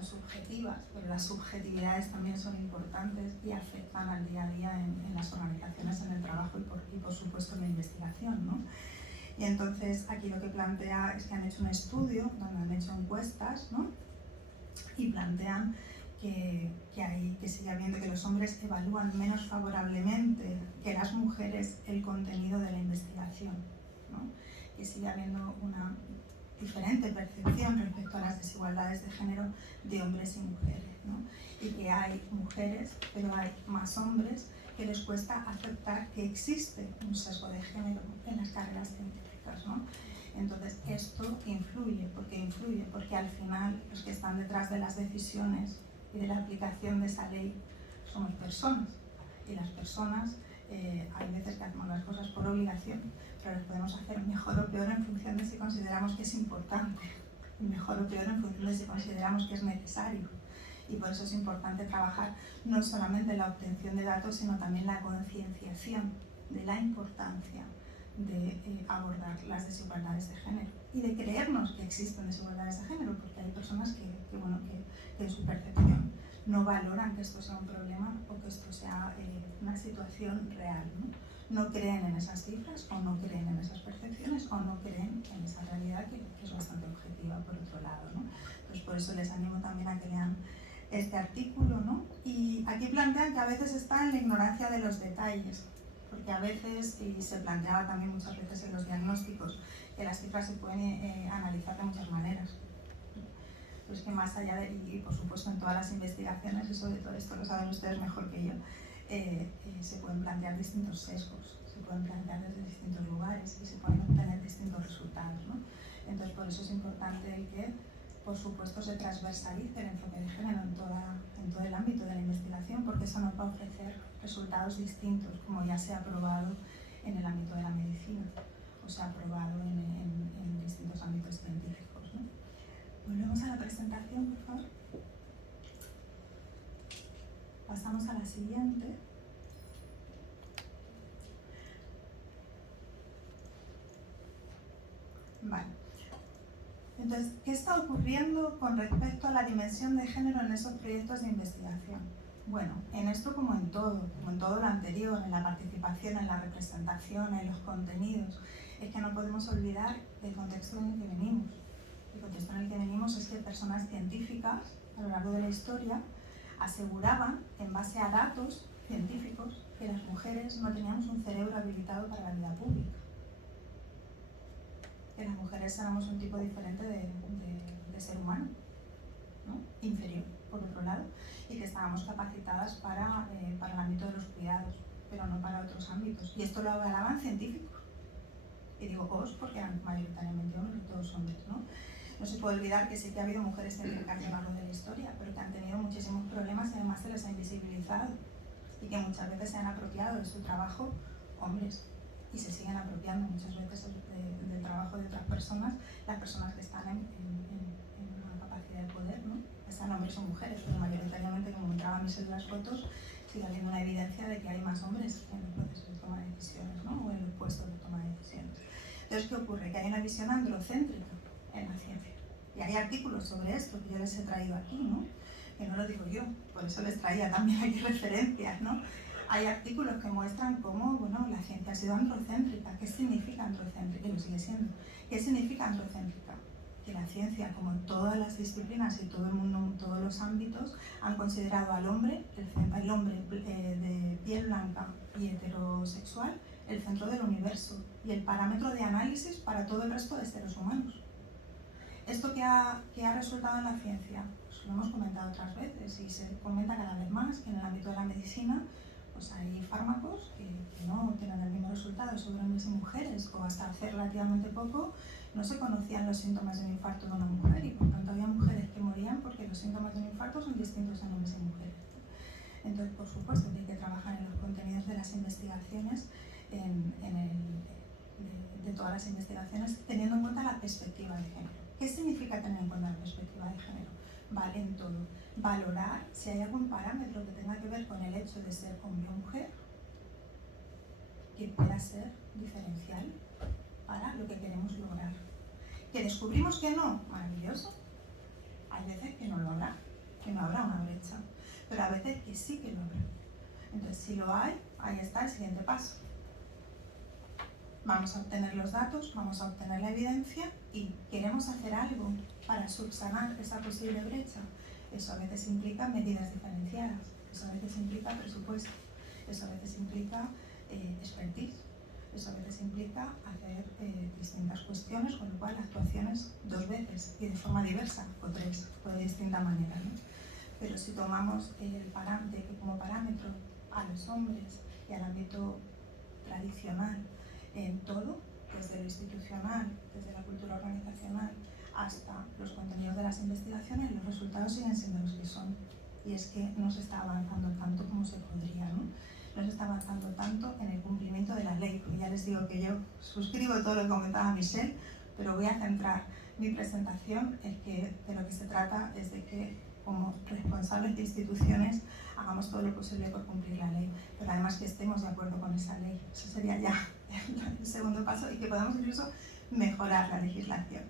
subjetivas, pero las subjetividades también son importantes y afectan al día a día en las organizaciones, en el trabajo y por supuesto en la investigación, ¿no? Y entonces aquí lo que plantea es que han hecho un estudio donde han hecho encuestas, ¿no? Y plantean que sigue habiendo, que los hombres evalúan menos favorablemente que las mujeres el contenido de la investigación, ¿no? Que sigue habiendo una diferente percepción respecto a las desigualdades de género de hombres y mujeres. ¿no? Y que hay mujeres, pero hay más hombres que les cuesta aceptar que existe un sesgo de género en las carreras científicas, ¿no? Entonces esto influye, porque al final los que están detrás de las decisiones y de la aplicación de esa ley somos personas, y las personas hay veces que hacemos las cosas por obligación, pero las podemos hacer mejor o peor en función de si consideramos que es importante, y mejor o peor en función de si consideramos que es necesario. Y por eso es importante trabajar no solamente en la obtención de datos, sino también la concienciación de la importancia de abordar las desigualdades de género y de creernos que existen desigualdades de género, porque hay personas que en su percepción no valoran que esto sea un problema o que esto sea una situación real, ¿no? No creen en esas cifras o no creen en esas percepciones o no creen en esa realidad que es bastante objetiva por otro lado, ¿no? Entonces por eso les animo también a que lean este artículo, ¿no? Y aquí plantean que a veces está en la ignorancia de los detalles, porque a veces, y se planteaba también muchas veces en los diagnósticos, que las cifras se pueden analizar de muchas maneras. Pues que más allá de, y por supuesto en todas las investigaciones, y sobre todo esto lo saben ustedes mejor que yo, se pueden plantear distintos sesgos, se pueden plantear desde distintos lugares y se pueden obtener distintos resultados, ¿no? Entonces por eso es importante el que, por supuesto, se transversalice el enfoque de género en todo el ámbito de la investigación, porque eso nos va a ofrecer resultados distintos, como ya se ha probado en el ámbito de la medicina, o se ha probado en distintos ámbitos científicos, ¿no? Volvemos a la presentación, por favor. Pasamos a la siguiente. Vale. Entonces, ¿qué está ocurriendo con respecto a la dimensión de género en esos proyectos de investigación? Bueno, en esto como en todo lo anterior, en la participación, en la representación, en los contenidos, es que no podemos olvidar el contexto en el que venimos. El contexto en el que venimos es que personas científicas, a lo largo de la historia, aseguraban, en base a datos científicos, que las mujeres no teníamos un cerebro habilitado para la vida pública. Que las mujeres éramos un tipo diferente de ser humano, ¿no? Inferior, por otro lado, y que estábamos capacitadas para el ámbito de los cuidados, pero no para otros ámbitos. Y esto lo avalaban científicos. Y digo os porque eran mayoritariamente hombres y todos hombres, ¿no? No se puede olvidar que sí que ha habido mujeres científicas a lo largo de la historia, pero que han tenido muchísimos problemas y además se les ha invisibilizado y que muchas veces se han apropiado de su trabajo hombres. Y se siguen apropiando muchas veces del trabajo de otras personas, las personas que están en una capacidad de poder, ¿no? Sean hombres o mujeres, pero mayoritariamente, como entraban mis en las fotos, sigue habiendo una evidencia de que hay más hombres en los procesos de toma de decisiones, ¿no? O en los puestos de toma de decisiones. Entonces, ¿qué ocurre? Que hay una visión androcéntrica en la ciencia. Y hay artículos sobre esto que yo les he traído aquí, ¿no? Que no lo digo yo, por eso les traía también aquí referencias, ¿no? Hay artículos que muestran cómo, bueno, la ciencia ha sido androcéntrica. ¿Qué significa androcéntrica? Y lo sigue siendo. ¿Qué significa androcéntrica? Que la ciencia, como en todas las disciplinas y todo el mundo, en todos los ámbitos, han considerado al hombre, el hombre de piel blanca y heterosexual, el centro del universo y el parámetro de análisis para todo el resto de seres humanos. ¿Esto qué ha resultado en la ciencia? Pues lo hemos comentado otras veces y se comenta cada vez más que en el ámbito de la medicina pues hay fármacos que no tienen el mismo resultado sobre hombres y mujeres, o hasta hace relativamente poco no se conocían los síntomas de un infarto de una mujer y por tanto había mujeres que morían porque los síntomas de un infarto son distintos en hombres y mujeres. Entonces, por supuesto que hay que trabajar en los contenidos de las investigaciones, de todas las investigaciones, teniendo en cuenta la perspectiva de género. ¿Qué significa tener en cuenta la perspectiva de género? Vale en todo. Valorar si hay algún parámetro que tenga que ver con el hecho de ser hombre o mujer que pueda ser diferencial para lo que queremos lograr. ¿Que descubrimos que no? Maravilloso. Hay veces que no lo habrá, que no habrá una brecha, pero a veces que sí que lo habrá. Entonces, si lo hay, ahí está el siguiente paso. Vamos a obtener los datos, vamos a obtener la evidencia y queremos hacer algo para subsanar esa posible brecha. Eso a veces implica medidas diferenciadas, eso a veces implica presupuesto, eso a veces implica expertise, eso a veces implica hacer distintas cuestiones, con lo cual actuaciones 2 veces y de forma diversa, o 3, o de distinta manera, ¿no? pero si tomamos como parámetro a los hombres y al ámbito tradicional en todo, desde lo institucional, desde la cultura organizacional, hasta los contenidos de las investigaciones, los resultados siguen siendo los que son. Y es que no se está avanzando tanto como se podría, ¿no? No se está avanzando tanto en el cumplimiento de la ley. Y ya les digo que yo suscribo todo lo que comentaba Michelle, pero voy a centrar mi presentación en que de lo que se trata es de que, como responsables de instituciones, hagamos todo lo posible por cumplir la ley, pero además que estemos de acuerdo con esa ley. Eso sería ya el segundo paso, y que podamos incluso mejorar la legislación.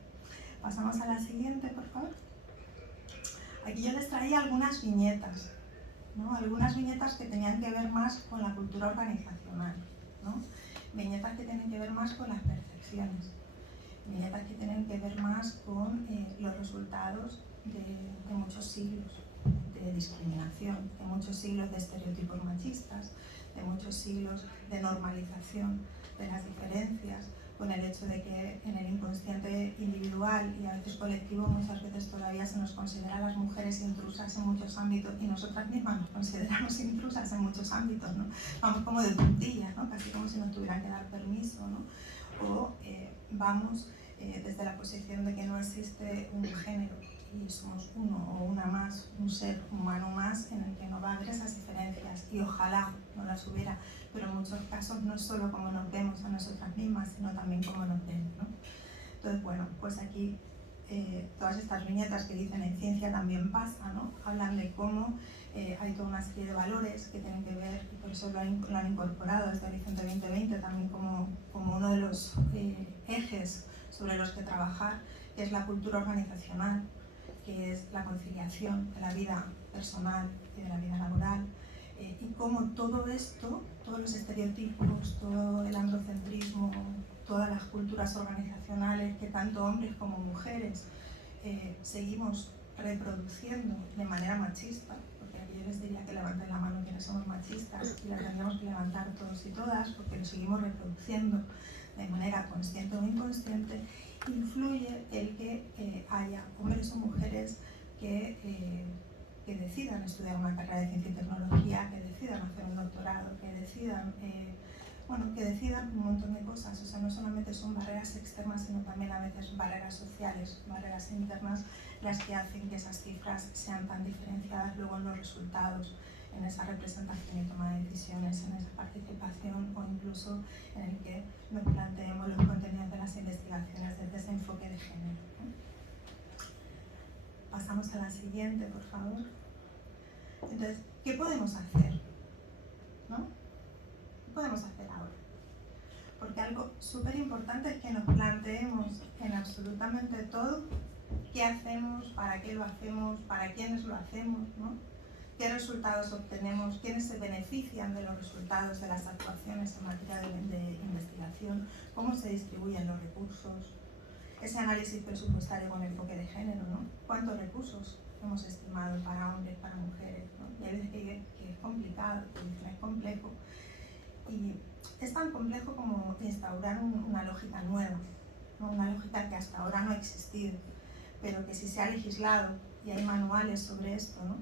Pasamos a la siguiente, por favor. Aquí yo les traía algunas viñetas, ¿no? Algunas viñetas que tenían que ver más con la cultura organizacional, ¿no? Viñetas que tienen que ver más con las percepciones, viñetas que tienen que ver más con los resultados de muchos siglos de discriminación, de muchos siglos de estereotipos machistas, de muchos siglos de normalización de las diferencias, con el hecho de que en el inconsciente individual y a veces colectivo muchas veces todavía se nos considera a las mujeres intrusas en muchos ámbitos, y nosotras mismas nos consideramos intrusas en muchos ámbitos, ¿no? Vamos como de puntillas, ¿no? Casi como si nos tuvieran que dar permiso, ¿no? O vamos desde la posición de que no existe un género y somos uno o una más, un ser humano más, en el que no va a haber esas diferencias, y ojalá no las hubiera, pero en muchos casos no es solo cómo nos vemos a nosotras mismas, sino también cómo nos ven, ¿no? Entonces, bueno, pues aquí todas estas viñetas que dicen en ciencia también pasa, ¿no? Hablan de cómo hay toda una serie de valores que tienen que ver, y por eso lo han incorporado desde Horizonte 2020 también como uno de los ejes sobre los que trabajar, que es la cultura organizacional, que es la conciliación de la vida personal y de la vida laboral, y cómo todo esto, todos los estereotipos, todo el androcentrismo, todas las culturas organizacionales que tanto hombres como mujeres seguimos reproduciendo de manera machista, porque aquí yo les diría que levanten la mano quienes somos machistas, y la tendríamos que levantar todos y todas, porque lo seguimos reproduciendo de manera consciente o inconsciente. Influye el que haya hombres o mujeres que decidan estudiar una carrera de ciencia y tecnología, que decidan hacer un doctorado, que decidan un montón de cosas. O sea, no solamente son barreras externas, sino también a veces barreras sociales, barreras internas, las que hacen que esas cifras sean tan diferenciadas luego en los resultados, en esa representación y toma de decisiones, en esa participación, o incluso en el que nos planteemos los contenidos de las investigaciones desde ese enfoque de género, ¿no? Pasamos a la siguiente, por favor. Entonces, ¿qué podemos hacer? ¿No? ¿Qué podemos hacer ahora? Porque algo súper importante es que nos planteemos en absolutamente todo qué hacemos, para qué lo hacemos, para quiénes lo hacemos, ¿no? ¿Qué resultados obtenemos? ¿Quiénes se benefician de los resultados de las actuaciones en materia de investigación? ¿Cómo se distribuyen los recursos? Ese análisis presupuestario con enfoque de género, ¿no? ¿Cuántos recursos hemos estimado para hombres, para mujeres, ¿no? Y hay veces que es complicado, que es complejo. Y es tan complejo como instaurar una lógica nueva, ¿no? Una lógica que hasta ahora no ha existido, pero que si se ha legislado y hay manuales sobre esto, ¿no?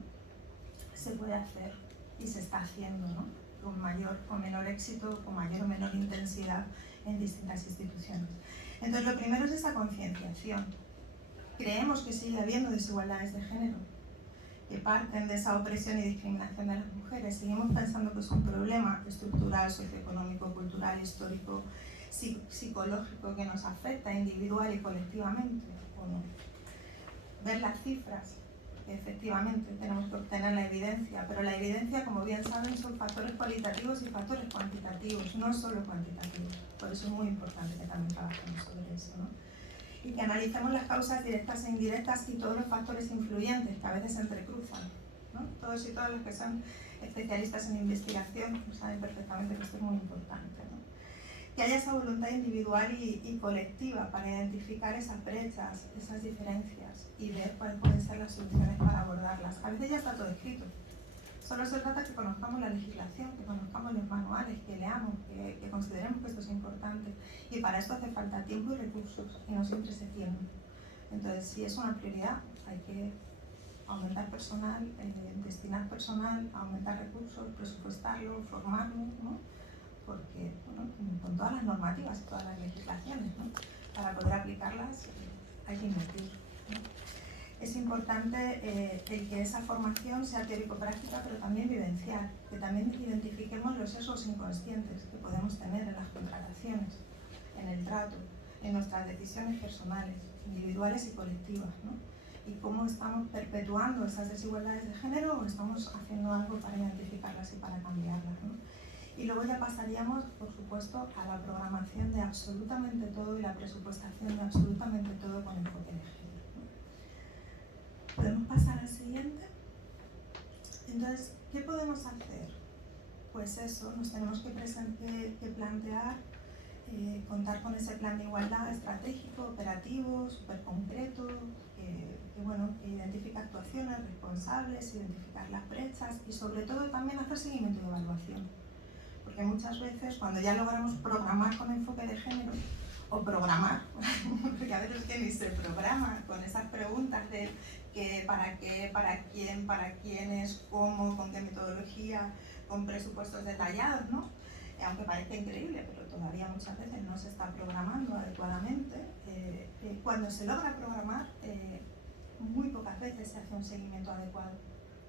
Se puede hacer y se está haciendo, ¿no? Con mayor o menor éxito, con mayor o menor intensidad en distintas instituciones. Entonces, lo primero es esa concienciación. Creemos que sigue habiendo desigualdades de género que parten de esa opresión y discriminación de las mujeres. Seguimos pensando que es un problema estructural, socioeconómico, cultural, histórico, psicológico, que nos afecta individual y colectivamente, ¿o no? Ver las cifras, que efectivamente tenemos que obtener la evidencia, pero la evidencia, como bien saben, son factores cualitativos y factores cuantitativos, no solo cuantitativos. Por eso es muy importante que también trabajemos sobre eso, ¿no? Y que analicemos las causas directas e indirectas y todos los factores influyentes que a veces se entrecruzan, ¿no? Todos y todas los que son especialistas en investigación saben perfectamente que esto es muy importante, ¿no? Que haya esa voluntad individual y colectiva para identificar esas brechas, esas diferencias, y ver cuáles pueden ser las soluciones para abordarlas. A veces ya está todo escrito. Solo se trata que conozcamos la legislación, que conozcamos los manuales, que leamos, que consideremos que esto es importante. Y para esto hace falta tiempo y recursos, y no siempre se tienen. Entonces, si es una prioridad, hay que aumentar personal, destinar personal, aumentar recursos, presupuestarlo, formarlo, ¿no? Porque, bueno, con todas las normativas y todas las legislaciones, ¿no? Para poder aplicarlas hay que invertir, ¿no? Es importante el que esa formación sea teórico-práctica, pero también vivencial, que también identifiquemos los sesgos inconscientes que podemos tener en las contrataciones, en el trato, en nuestras decisiones personales, individuales y colectivas, ¿no? Y cómo estamos perpetuando esas desigualdades de género o estamos haciendo algo para identificarlas y para cambiarlas, ¿no? Y luego ya pasaríamos, por supuesto, a la programación de absolutamente todo y la presupuestación de absolutamente todo con enfoque de género. ¿Podemos pasar al siguiente? Entonces, ¿qué podemos hacer? Pues eso, nos tenemos que plantear, contar con ese plan de igualdad estratégico, operativo, súper concreto, que identifica actuaciones responsables, identificar las brechas y sobre todo también hacer seguimiento y evaluación. Porque muchas veces cuando ya logramos programar con enfoque de género, o programar, porque a veces que ni se programa con esas preguntas de qué, para quién, para quiénes, cómo, con qué metodología, con presupuestos detallados, ¿no? Aunque parezca increíble, pero todavía muchas veces no se está programando adecuadamente. Cuando se logra programar, muy pocas veces se hace un seguimiento adecuado,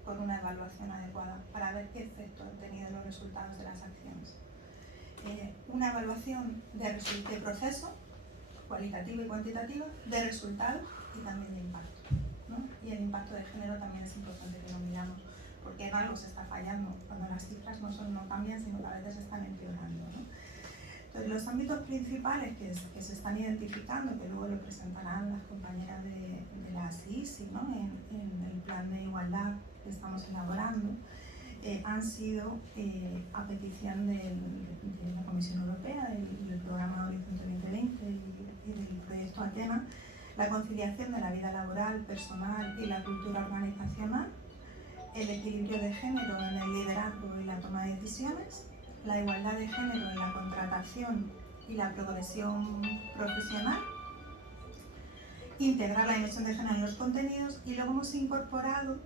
con una evaluación adecuada, para ver qué efecto han tenido los resultados de las acciones. Una evaluación de proceso, cualitativa y cuantitativa, de resultado y también de impacto, ¿no? Y el impacto de género también es importante que lo miramos, porque en algo se está fallando, cuando las cifras no cambian, sino que a veces están empeorando, ¿no? Entonces, los ámbitos principales que se están identificando, que luego lo presentarán las compañeras de la CISI, ¿no? en el plan de igualdad que estamos elaborando, han sido, a petición de la Comisión Europea, del programa Horizonte 2020 y del proyecto Athena, la conciliación de la vida laboral, personal y la cultura organizacional, el equilibrio de género en el liderazgo y la toma de decisiones, la igualdad de género en la contratación y la progresión profesional, integrar la dimensión de género en los contenidos, y luego hemos incorporado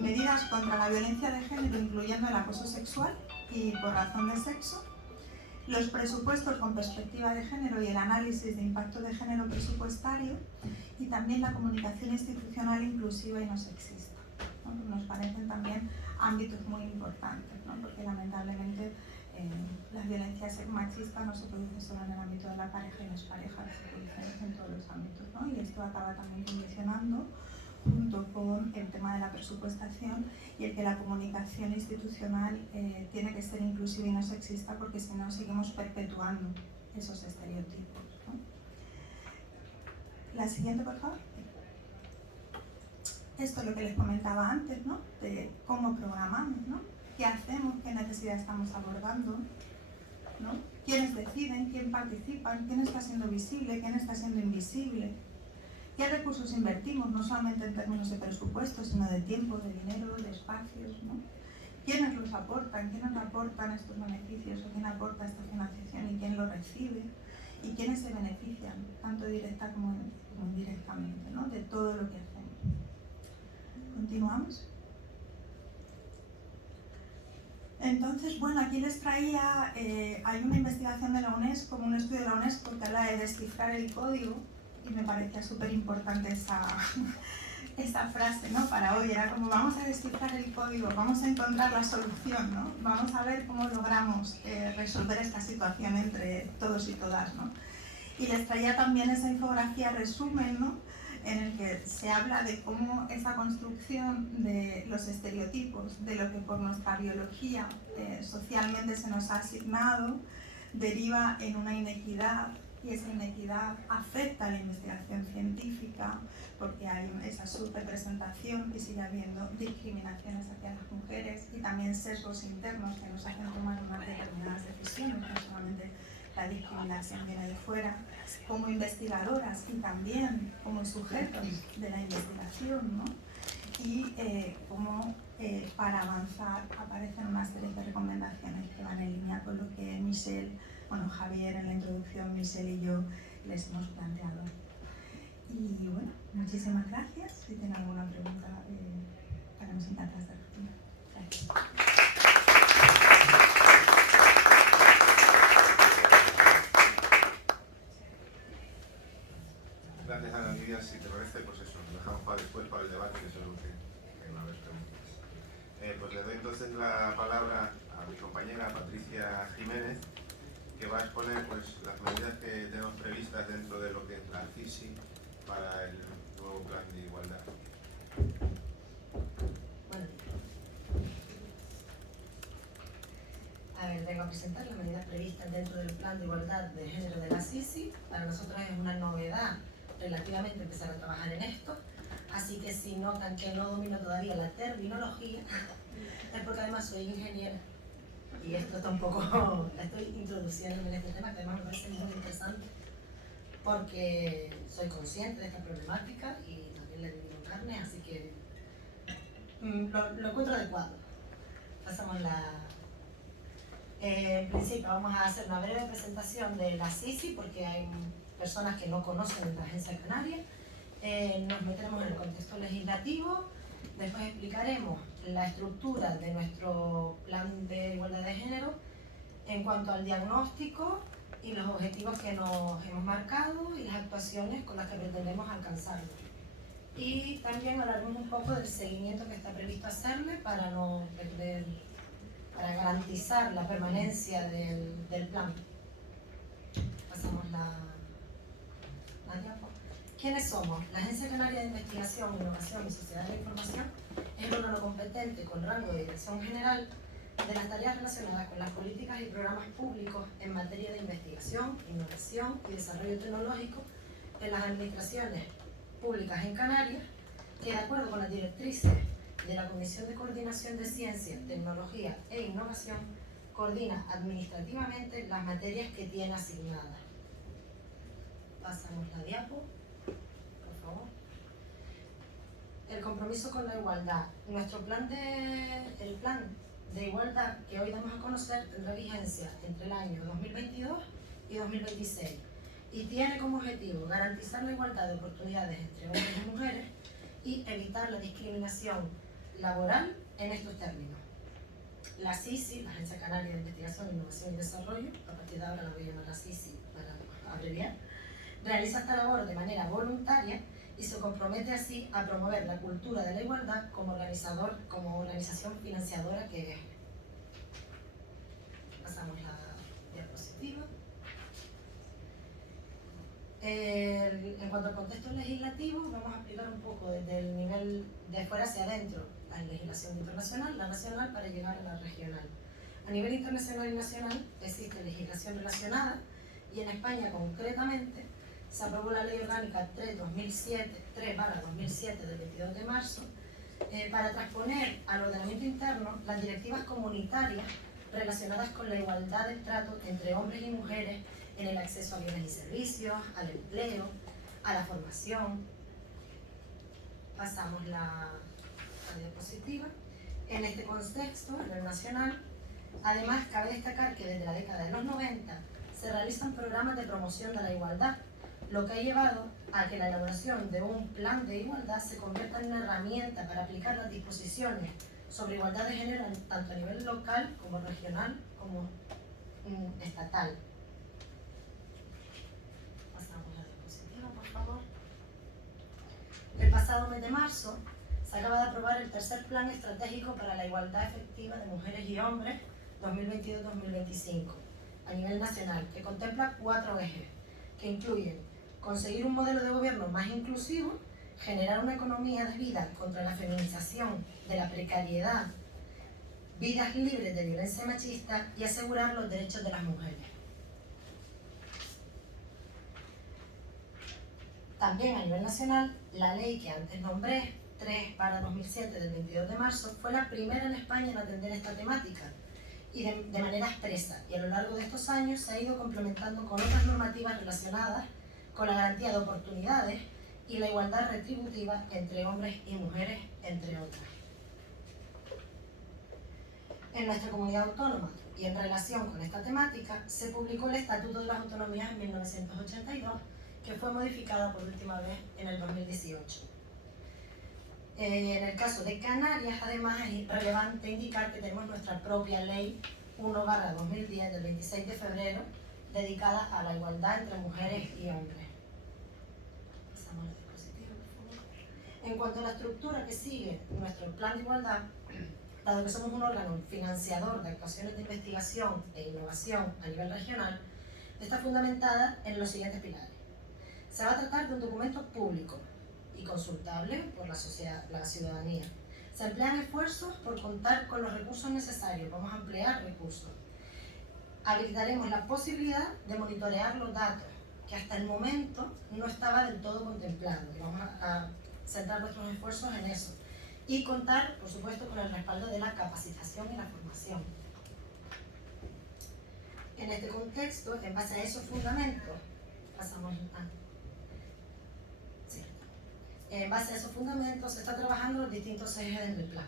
medidas contra la violencia de género, incluyendo el acoso sexual y por razón de sexo, los presupuestos con perspectiva de género y el análisis de impacto de género presupuestario, y también la comunicación institucional inclusiva y no sexista, ¿no? Nos parecen también ámbitos muy importantes, ¿no? Porque lamentablemente las violencias machistas no se producen solo en el ámbito de la pareja y las parejas, se producen en todos los ámbitos, ¿no? Y esto acaba también condicionando, junto con el tema de la presupuestación y el que la comunicación institucional tiene que ser inclusiva y no sexista, porque si no seguimos perpetuando esos estereotipos, ¿no? La siguiente, por favor. Esto es lo que les comentaba antes, ¿no? De cómo programamos, ¿no? ¿Qué hacemos? ¿Qué necesidad estamos abordando? ¿No? ¿Quiénes deciden? ¿Quién participa? ¿Quién está siendo visible? ¿Quién está siendo invisible? ¿Qué recursos invertimos? No solamente en términos de presupuesto, sino de tiempo, de dinero, de espacios, ¿no? ¿Quiénes los aportan? ¿Quiénes aportan estos beneficios? ¿O quién aporta esta financiación y quién lo recibe? ¿Y quiénes se benefician, tanto directa como indirectamente, ¿no? De todo lo que hacemos? ¿Continuamos? Entonces, bueno, aquí les traía, hay una investigación de la UNESCO, un estudio de la UNESCO que habla de descifrar el código, y me parecía súper importante esa frase, ¿no? Para hoy, era como vamos a descifrar el código, vamos a encontrar la solución, ¿no? Vamos a ver cómo logramos resolver esta situación entre todos y todas, ¿no? Y les traía también esa infografía resumen, ¿no? En el que se habla de cómo esa construcción de los estereotipos, de lo que por nuestra biología socialmente se nos ha asignado, deriva en una inequidad, y esa inequidad afecta a la investigación científica, porque hay esa subrepresentación y sigue habiendo discriminaciones hacia las mujeres y también sesgos internos que nos hacen tomar unas determinadas decisiones, no solamente la discriminación viene de fuera, como investigadoras y también como sujetos de la investigación, ¿no? Y cómo para avanzar aparecen una serie de recomendaciones que van en línea con lo que Michelle bueno, Javier en la introducción, Michelle y yo les hemos planteado. Y bueno, muchísimas gracias. Si tienen alguna pregunta, estaremos encantadas de responder. Gracias. Gracias, Ana Lidia. Si te parece, pues eso, lo dejamos para después, para el debate, que seguro que va a haber preguntas. Pues le doy entonces la palabra a mi compañera Patricia Jiménez, que va a exponer pues, las medidas que tenemos previstas dentro de lo que es la CISI para el nuevo plan de igualdad. Bueno, a ver, vengo a presentar las medidas previstas dentro del plan de igualdad de género de la CISI. Para nosotros es una novedad relativamente empezar a trabajar en esto, así que si notan que no domino todavía la terminología, es porque además soy ingeniera y esto está un poco, estoy introduciéndome en este tema que además me parece muy interesante porque soy consciente de esta problemática y también la he vivido en carne, así que lo encuentro adecuado. Pasamos en principio vamos a hacer una breve presentación de la CISI porque hay personas que no conocen la Agencia Canaria. Nos meteremos en el contexto legislativo, después explicaremos la estructura de nuestro plan de igualdad de género en cuanto al diagnóstico y los objetivos que nos hemos marcado y las actuaciones con las que pretendemos alcanzarlos. Y también hablaremos un poco del seguimiento que está previsto hacerle para no perder, para garantizar la permanencia del plan. Pasamos la diapo. ¿Quiénes somos? La Agencia Canaria de Investigación, Innovación y Sociedad de la Información es el órgano competente con rango de dirección general de las tareas relacionadas con las políticas y programas públicos en materia de investigación, innovación y desarrollo tecnológico de las administraciones públicas en Canarias, que de acuerdo con las directrices de la Comisión de Coordinación de Ciencia, Tecnología e Innovación, coordina administrativamente las materias que tiene asignadas. Pasamos la diapo, por favor. El compromiso con la igualdad. El plan de igualdad que hoy damos a conocer tendrá vigencia entre el año 2022 y 2026 y tiene como objetivo garantizar la igualdad de oportunidades entre hombres y mujeres y evitar la discriminación laboral en estos términos. La CISI, la Agencia Canaria de Investigación, Innovación y Desarrollo, a partir de ahora la voy a llamar la CISI para abreviar, realiza esta labor de manera voluntaria y se compromete así a promover la cultura de la igualdad como organización financiadora que es. Pasamos la diapositiva. En cuanto al contexto legislativo, vamos a explicar un poco desde el nivel de fuera hacia adentro, la legislación internacional, la nacional, para llegar a la regional. A nivel internacional y nacional existe legislación relacionada y en España concretamente se aprobó la Ley Orgánica 3/2007 del 22 de marzo para transponer al ordenamiento interno las directivas comunitarias relacionadas con la igualdad de trato entre hombres y mujeres en el acceso a bienes y servicios, al empleo, a la formación. Pasamos la diapositiva. En este contexto, a nivel nacional, además cabe destacar que desde la década de los 90 se realizan programas de promoción de la igualdad, lo que ha llevado a que la elaboración de un plan de igualdad se convierta en una herramienta para aplicar las disposiciones sobre igualdad de género tanto a nivel local como regional como estatal. Pasamos la diapositiva, por favor. El pasado mes de marzo se acaba de aprobar el tercer plan estratégico para la igualdad efectiva de mujeres y hombres 2022-2025 a nivel nacional, que contempla 4 ejes, que incluyen conseguir un modelo de gobierno más inclusivo, generar una economía de vida contra la feminización de la precariedad, vidas libres de violencia machista y asegurar los derechos de las mujeres. También a nivel nacional, la ley que antes nombré, 3/2007 del 22 de marzo, fue la primera en España en atender esta temática y de manera expresa, y a lo largo de estos años se ha ido complementando con otras normativas relacionadas con la garantía de oportunidades y la igualdad retributiva entre hombres y mujeres, entre otras. En nuestra comunidad autónoma, y en relación con esta temática, se publicó el Estatuto de las Autonomías en 1982, que fue modificada por última vez en el 2018. En el caso de Canarias, además, es relevante indicar que tenemos nuestra propia ley 1/2010 del 26 de febrero, dedicada a la igualdad entre mujeres y hombres. Pasamos a la diapositiva, por favor. En cuanto a la estructura que sigue nuestro plan de igualdad, dado que somos un órgano financiador de actuaciones de investigación e innovación a nivel regional, está fundamentada en los siguientes pilares. Se va a tratar de un documento público y consultable por la ciudadanía. Se emplean esfuerzos por contar con los recursos necesarios, vamos a emplear recursos. Habilitaremos la posibilidad de monitorear los datos, que hasta el momento no estaba del todo contemplado, y vamos a centrar nuestros esfuerzos en eso. Y contar, por supuesto, con el respaldo de la capacitación y la formación. En este contexto, en base a esos fundamentos, en base a esos fundamentos se está trabajando los distintos ejes del plan.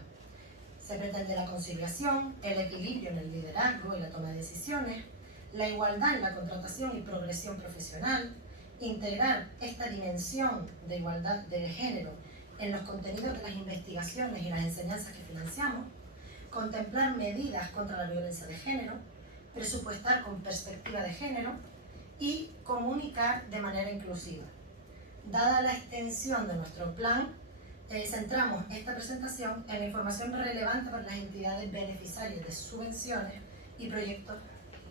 Se pretende la conciliación, el equilibrio en el liderazgo y la toma de decisiones, la igualdad en la contratación y progresión profesional, integrar esta dimensión de igualdad de género en los contenidos de las investigaciones y las enseñanzas que financiamos, contemplar medidas contra la violencia de género, presupuestar con perspectiva de género y comunicar de manera inclusiva. Dada la extensión de nuestro plan, centramos esta presentación en la información relevante para las entidades beneficiarias de subvenciones y proyectos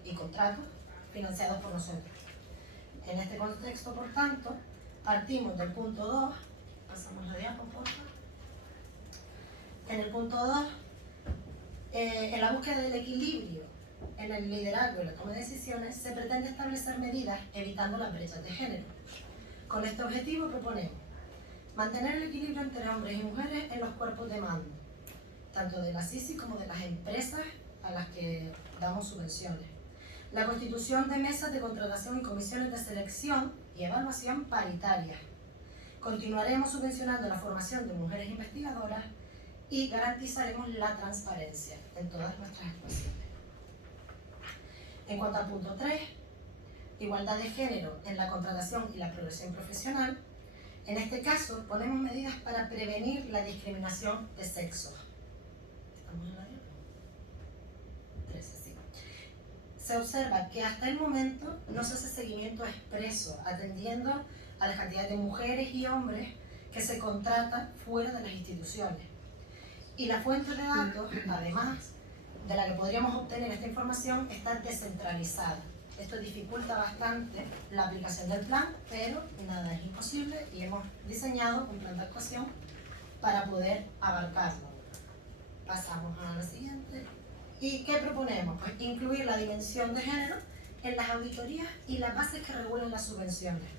y contratos financiados por nosotros. En este contexto, por tanto, partimos del punto 2, pasamos la diapo, por favor. En el punto 2, en la búsqueda del equilibrio en el liderazgo y la toma de decisiones, se pretende establecer medidas evitando las brechas de género. Con este objetivo proponemos mantener el equilibrio entre hombres y mujeres en los cuerpos de mando, tanto de la CICI como de las empresas a las que damos subvenciones. La constitución de mesas de contratación y comisiones de selección y evaluación paritarias. Continuaremos subvencionando la formación de mujeres investigadoras y garantizaremos la transparencia en todas nuestras actuaciones. En cuanto al punto 3, igualdad de género en la contratación y la progresión profesional, en este caso ponemos medidas para prevenir la discriminación de sexo. ¿Estamos en la diapositiva? 13, sí. Se observa que hasta el momento no se hace seguimiento expreso, atendiendo a la cantidad de mujeres y hombres que se contratan fuera de las instituciones. Y la fuente de datos, además de la que podríamos obtener esta información, está descentralizada. Esto dificulta bastante la aplicación del plan, pero nada es imposible y hemos diseñado un plan de actuación para poder abarcarlo. Pasamos a la siguiente. ¿Y qué proponemos? Pues incluir la dimensión de género en las auditorías y las bases que regulan las subvenciones.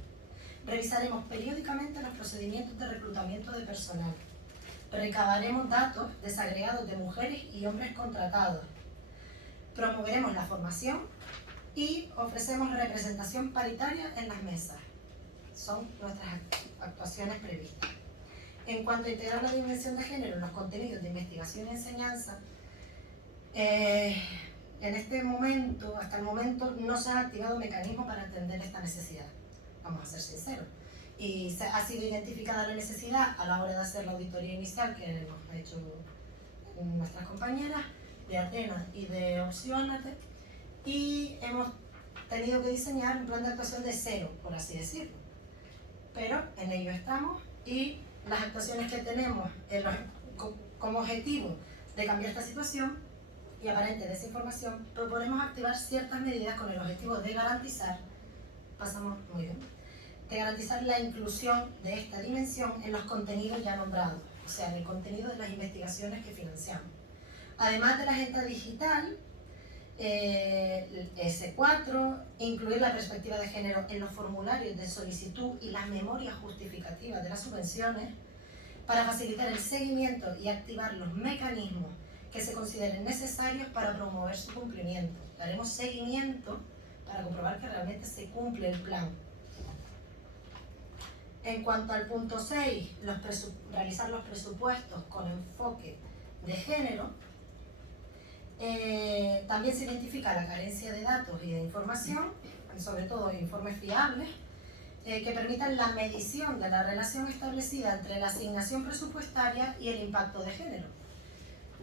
Revisaremos periódicamente los procedimientos de reclutamiento de personal. Recabaremos datos desagregados de mujeres y hombres contratados. Promoveremos la formación y ofrecemos representación paritaria en las mesas. Son nuestras actuaciones previstas. En cuanto a integrar la dimensión de género en los contenidos de investigación y enseñanza, en este momento, hasta el momento, no se han activado mecanismos para atender esta necesidad. Vamos a ser sinceros. Y ha sido identificada la necesidad a la hora de hacer la auditoría inicial que hemos hecho nuestras compañeras de Atenas y de Opcionate, y hemos tenido que diseñar un plan de actuación de cero, por así decirlo. Pero en ello estamos y las actuaciones que tenemos como objetivo de cambiar esta situación y aparente desinformación, proponemos activar ciertas medidas con el objetivo de garantizar, de garantizar la inclusión de esta dimensión en los contenidos ya nombrados, o sea, en el contenido de las investigaciones que financiamos. Además de la agenda digital, S4, incluir la perspectiva de género en los formularios de solicitud y las memorias justificativas de las subvenciones, para facilitar el seguimiento y activar los mecanismos que se consideren necesarios para promover su cumplimiento. Daremos seguimiento para comprobar que realmente se cumple el plan. En cuanto al punto 6, realizar los presupuestos con enfoque de género, También se identifica la carencia de datos y de información, y sobre todo informes fiables, que permitan la medición de la relación establecida entre la asignación presupuestaria y el impacto de género.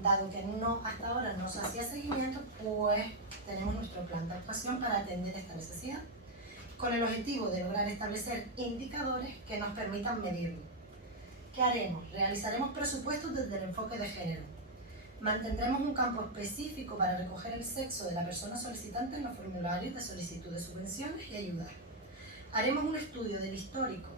Dado que hasta ahora no se hacía seguimiento, pues tenemos nuestro plan de actuación para atender esta necesidad, con el objetivo de lograr establecer indicadores que nos permitan medirlo. ¿Qué haremos? Realizaremos presupuestos desde el enfoque de género. Mantendremos un campo específico para recoger el sexo de la persona solicitante en los formularios de solicitud de subvenciones y ayudas. Haremos un estudio del histórico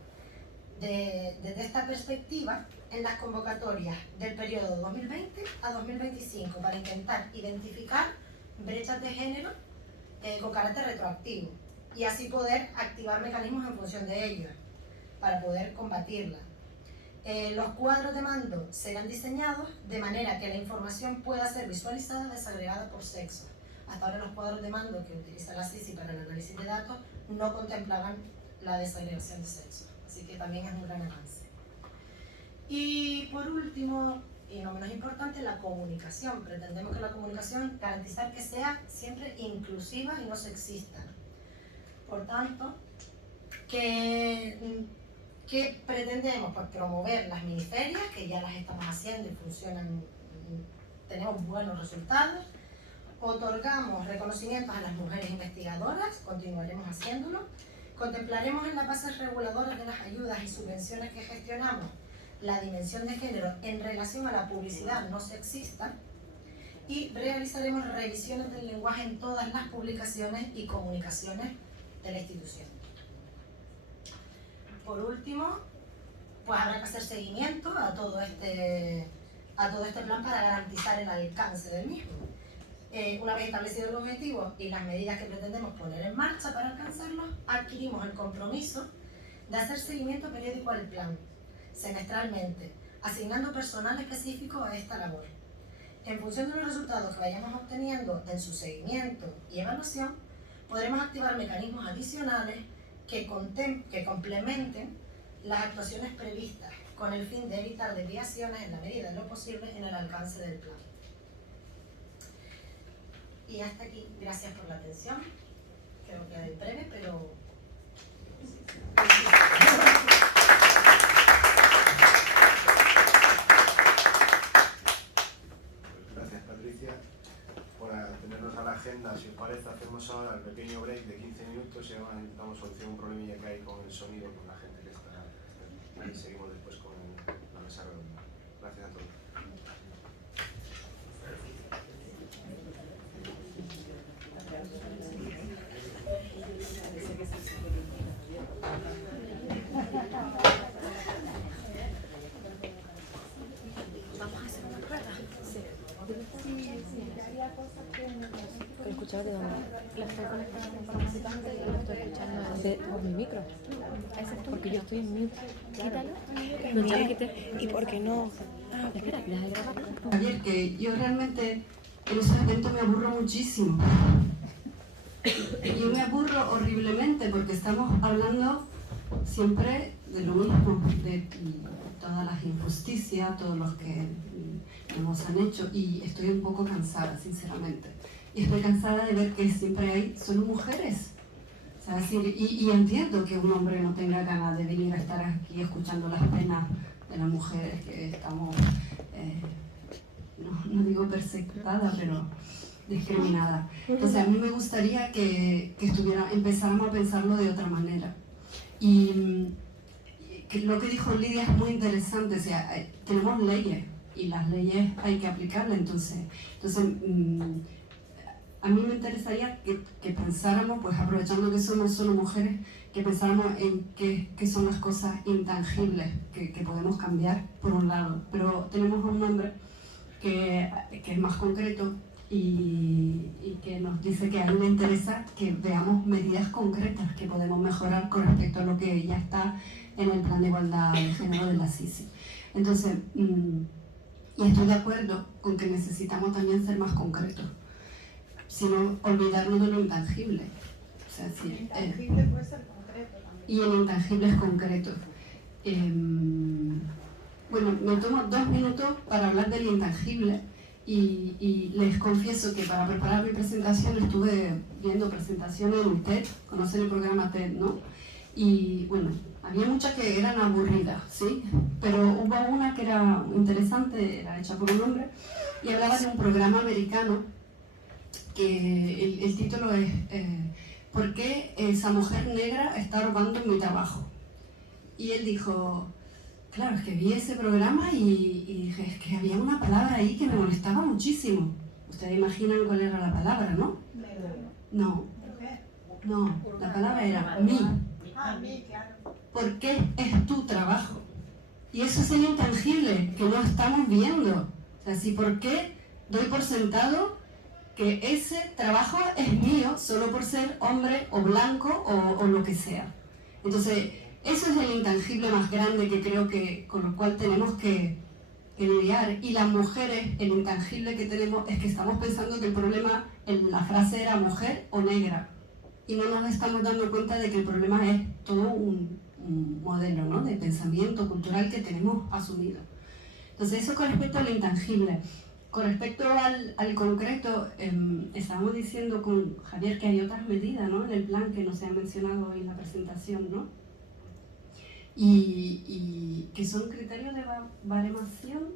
desde esta perspectiva en las convocatorias del periodo 2020 a 2025 para intentar identificar brechas de género con carácter retroactivo y así poder activar mecanismos en función de ellos para poder combatirla. Los cuadros de mando serán diseñados de manera que la información pueda ser visualizada desagregada por sexo. Hasta ahora los cuadros de mando que utiliza la CICI para el análisis de datos no contemplaban la desagregación de sexo, así que también es un gran avance. Y por último, y no menos importante, la comunicación. Pretendemos que la comunicación garantizar que sea siempre inclusiva y no sexista. Por tanto, ¿qué pretendemos? Pues promover las miniferias, que ya las estamos haciendo y funcionan, tenemos buenos resultados. Otorgamos reconocimientos a las mujeres investigadoras, continuaremos haciéndolo. Contemplaremos en las bases reguladoras de las ayudas y subvenciones que gestionamos la dimensión de género en relación a la publicidad no sexista y realizaremos revisiones del lenguaje en todas las publicaciones y comunicaciones de la institución. Por último, pues habrá que hacer seguimiento a todo este plan para garantizar el alcance del mismo. Una vez establecido el objetivo y las medidas que pretendemos poner en marcha para alcanzarlos, adquirimos el compromiso de hacer seguimiento periódico al plan, semestralmente, asignando personal específico a esta labor. En función de los resultados que vayamos obteniendo en su seguimiento y evaluación, podremos activar mecanismos adicionales que complementen las actuaciones previstas con el fin de evitar desviaciones en la medida de lo posible en el alcance del plan. Y hasta aquí, gracias por la atención. Creo que es breve, pero... Gracias, Patricia, por atendernos a la agenda. Si os parece, hacemos ahora el pequeño break de 15 minutos y ahora intentamos solucionar un problemilla que hay con el sonido, con la gente que está y seguimos después con la mesa redonda. Gracias a todos. ¿Escuchar de dónde? La estoy conectando con participante y lo estoy escuchando por mi micro. Porque yo estoy en mute. Quítalo. No, ya lo quité. ¿Y por qué no? Espera, deja de grabar. Javier, que yo realmente en esos eventos me aburro muchísimo. Yo me aburro horriblemente porque estamos hablando siempre de lo mismo, de todas las injusticias, todos los que nos han hecho, y estoy un poco cansada, sinceramente. Y estoy cansada de ver que siempre hay solo mujeres. O sea, y entiendo que un hombre no tenga ganas de venir a estar aquí escuchando las penas de las mujeres que estamos, no digo perseguidas, pero discriminadas. Entonces a mí me gustaría que empezáramos a pensarlo de otra manera. Y lo que dijo Lidia es muy interesante, o sea, tenemos leyes y las leyes hay que aplicarlas, entonces a mí me interesaría que pensáramos, pues aprovechando que somos solo mujeres, que pensáramos en qué son las cosas intangibles que podemos cambiar, por un lado, pero tenemos a un hombre que es más concreto y que nos dice que a él le interesa que veamos medidas concretas que podemos mejorar con respecto a lo que ya está en el plan de igualdad de género de la CICI. Entonces, y estoy de acuerdo con que necesitamos también ser más concretos, sino olvidarnos de lo intangible. O sea, sí, el intangible puede ser concreto también. Y el intangible es concreto. Bueno, me tomo 2 minutos para hablar del intangible y les confieso que para preparar mi presentación estuve viendo presentaciones en TED, conocen el programa TED, ¿no? Y bueno, había muchas que eran aburridas, ¿sí? Pero hubo una que era interesante, era hecha por un hombre, y hablaba de un programa americano que el título es ¿por qué esa mujer negra está robando mi trabajo? Y él dijo, claro, es que vi ese programa y dije, es que había una palabra ahí que me molestaba muchísimo. Ustedes imaginan cuál era la palabra, ¿no? No, no, la palabra era mí. Ah, mí, claro. ¿Por qué es tu trabajo? Y eso es el intangible que no estamos viendo. O sea, si por qué doy por sentado que ese trabajo es mío solo por ser hombre o blanco o lo que sea. Entonces, eso es el intangible más grande que creo que con lo cual tenemos que lidiar. Y las mujeres, el intangible que tenemos es que estamos pensando que el problema, la frase era mujer o negra. Y no nos estamos dando cuenta de que el problema es todo un modelo, ¿no?, de pensamiento cultural que tenemos asumido. Entonces, eso con respecto al intangible. Con respecto al concreto, estábamos diciendo con Javier que hay otras medidas, ¿no?, en el plan que no se han mencionado hoy en la presentación, ¿no? Y que son criterios de baremación.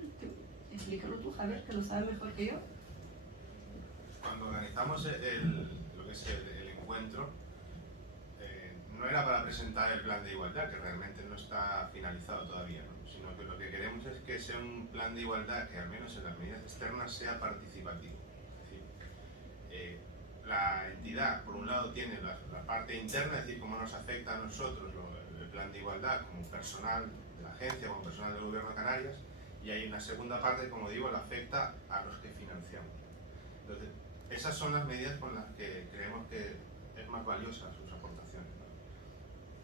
Explícalo tú, Javier, que lo sabes mejor que yo. Cuando organizamos lo que es el encuentro, no era para presentar el plan de igualdad, que realmente no está finalizado todavía, ¿no?, sino que lo que queremos es que sea un plan de igualdad que al menos en las medidas externas sea participativo. Es decir, la entidad, por un lado, tiene la parte interna, es decir, cómo nos afecta a nosotros el plan de igualdad como personal de la agencia, como personal del Gobierno de Canarias, y hay una segunda parte, como digo, la afecta a los que financiamos. Entonces, esas son las medidas con las que creemos que es más valiosa sus aportaciones, ¿no?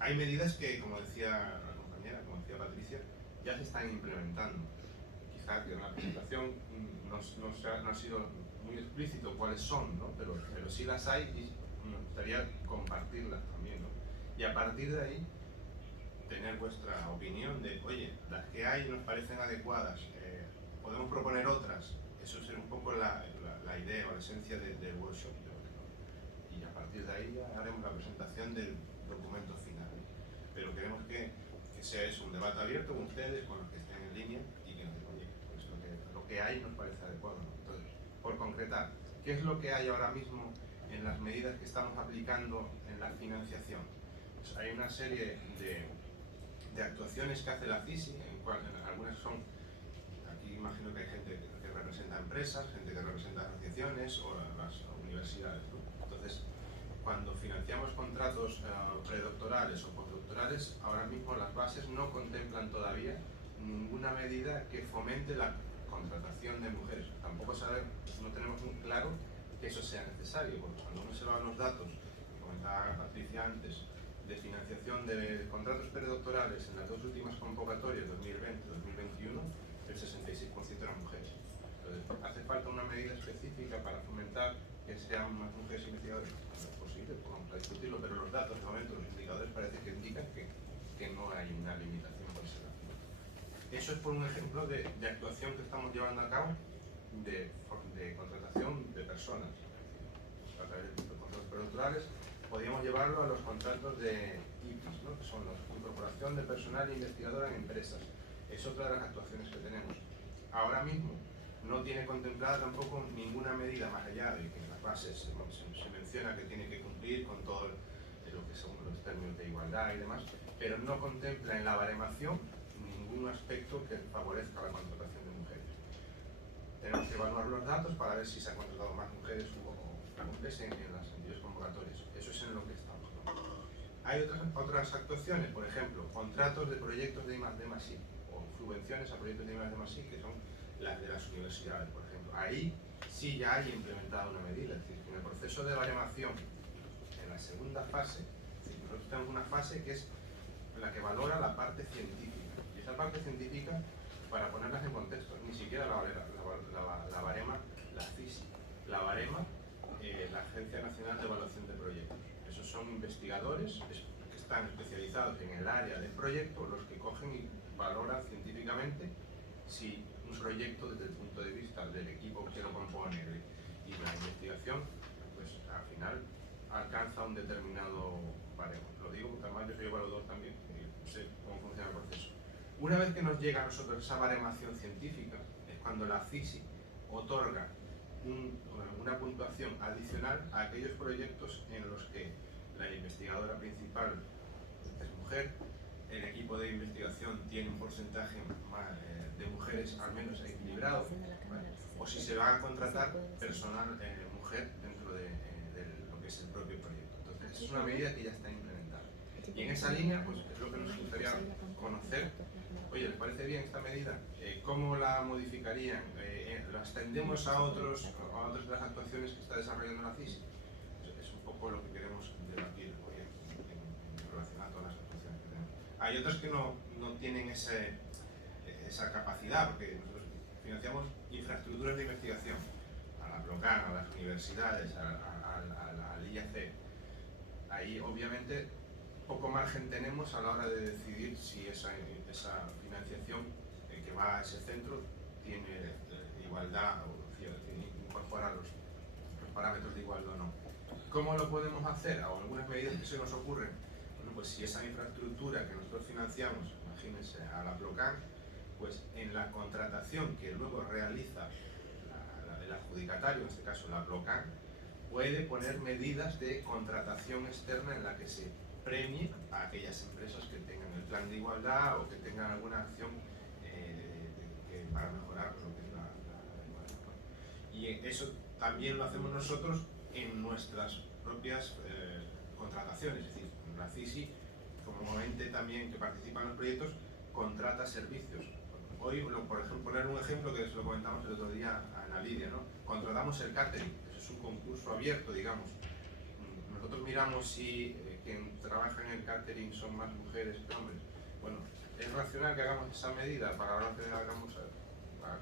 Hay medidas que, como decía la compañera, como decía Patricia, ya se están implementando. Quizá que en la presentación no ha sido muy explícito cuáles son, ¿no?, pero sí las hay y me gustaría compartirlas también, ¿no? Y a partir de ahí, tener vuestra opinión de, oye, las que hay nos parecen adecuadas, podemos proponer otras. Eso es un poco la idea o la esencia del workshop de hoy, ¿no? Y a partir de ahí ya haremos la presentación del documento final. Pero queremos que sea eso, un debate abierto con ustedes, con los que estén en línea, y que nos digan, oye, pues lo que hay nos parece adecuado, ¿no? Entonces, por concretar, ¿qué es lo que hay ahora mismo en las medidas que estamos aplicando en la financiación? Pues hay una serie de actuaciones que hace la CISI, algunas son, aquí imagino que hay gente que representa empresas, gente que representa asociaciones o las universidades, ¿no? Entonces, cuando financiamos contratos predoctorales o postdoctorales, ahora mismo las bases no contemplan todavía ninguna medida que fomente la contratación de mujeres. Tampoco no tenemos muy claro que eso sea necesario, porque cuando uno se va a los datos, que comentaba Patricia antes, de financiación de contratos predoctorales en las dos últimas convocatorias, 2020-2021, el 66% eran mujeres. Entonces, ¿hace falta una medida específica para fomentar que sean más mujeres investigadoras? No es posible, vamos a discutirlo, pero los datos, de momento, los indicadores parece que indican que no hay una limitación por ese lado. Eso es por un ejemplo de actuación que estamos llevando a cabo de contratación de personas a través de contratos predoctorales. Podríamos llevarlo a los contratos de IPIs, ¿no?, que son la incorporación de personal investigador en empresas. Es otra de las actuaciones que tenemos. Ahora mismo no tiene contemplada tampoco ninguna medida más allá de que en las bases se menciona que tiene que cumplir con todo lo que son los términos de igualdad y demás, pero no contempla en la baremación ningún aspecto que favorezca la contratación de mujeres. Tenemos que evaluar los datos para ver si se han contratado más mujeres o hombres en las anteriores convocatorias. Eso es en lo que estamos, ¿no? Hay otras actuaciones, por ejemplo, contratos de proyectos de I+D+I o subvenciones a proyectos de I+D+I, que son las de las universidades, por ejemplo. Ahí sí ya hay implementada una medida, es decir, en el proceso de baremación, en la segunda fase, es decir, nosotros tenemos una fase que es la que valora la parte científica. Y esa parte científica, para ponerlas en contexto, ni siquiera la barema la CISI, la barema la Agencia Nacional de Evaluación de Proyectos. Esos son investigadores que están especializados en el área del proyecto, los que cogen y valoran científicamente si un proyecto desde el punto de vista del equipo que lo compone y la investigación, pues al final alcanza un determinado baremo. Lo digo porque además yo soy evaluador también y sé cómo funciona el proceso. Una vez que nos llega a nosotros esa baremación científica, es cuando la CISI otorga una puntuación adicional a aquellos proyectos en los que la investigadora principal es mujer, el equipo de investigación tiene un porcentaje de mujeres al menos equilibrado, ¿vale? O si se va a contratar personal mujer dentro de lo que es el propio proyecto. Entonces es una medida que ya está implementada. Y en esa línea, pues es lo que nos gustaría conocer. Oye, ¿les parece bien esta medida? ¿Cómo la modificarían? ¿La extendemos a otras de las actuaciones que está desarrollando la CISI? Es un poco lo que queremos debatir hoy en relación a todas las actuaciones que tenemos. Hay otras que no tienen esa capacidad, porque nosotros financiamos infraestructuras de investigación, a la PLOCAN, a las universidades, al IAC. Ahí obviamente poco margen tenemos a la hora de decidir si esa financiación que va a ese centro tiene igualdad o incorpora los parámetros de igualdad o no. ¿Cómo lo podemos hacer? O algunas medidas que se nos ocurren. Bueno, pues si esa infraestructura que nosotros financiamos, imagínense, a la PLOCAN, pues en la contratación que luego realiza el adjudicatario, en este caso la PLOCAN, puede poner medidas de contratación externa en la que se premie a aquellas empresas que tengan el plan de igualdad o que tengan alguna acción para mejorar lo que es la igualdad. Y eso también lo hacemos nosotros en nuestras propias contrataciones, es decir, la CISI, como ente también que participa en los proyectos, contrata servicios. Hoy, por ejemplo, poner un ejemplo que se lo comentamos el otro día a Ana Lidia, ¿no? Contratamos el catering, eso es un concurso abierto, digamos. Nosotros miramos si quien trabaja en el catering son más mujeres que hombres. Bueno, es racional que hagamos esa medida para la hora que hagamos,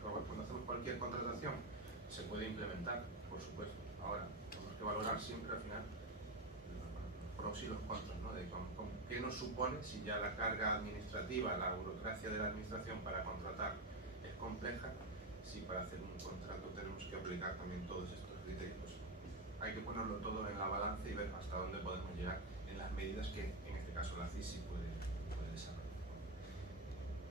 cuando hacemos cualquier contratación, se puede implementar, por supuesto. Ahora, tenemos que valorar siempre al final los pros y los contras, ¿no? De con qué nos supone si ya la carga administrativa, la burocracia de la administración para contratar es compleja, si para hacer un contrato tenemos que aplicar también todos estos criterios, pues hay que ponerlo todo en la balanza y ver hasta dónde podemos llegar en las medidas que en este caso la CISI puede desarrollar.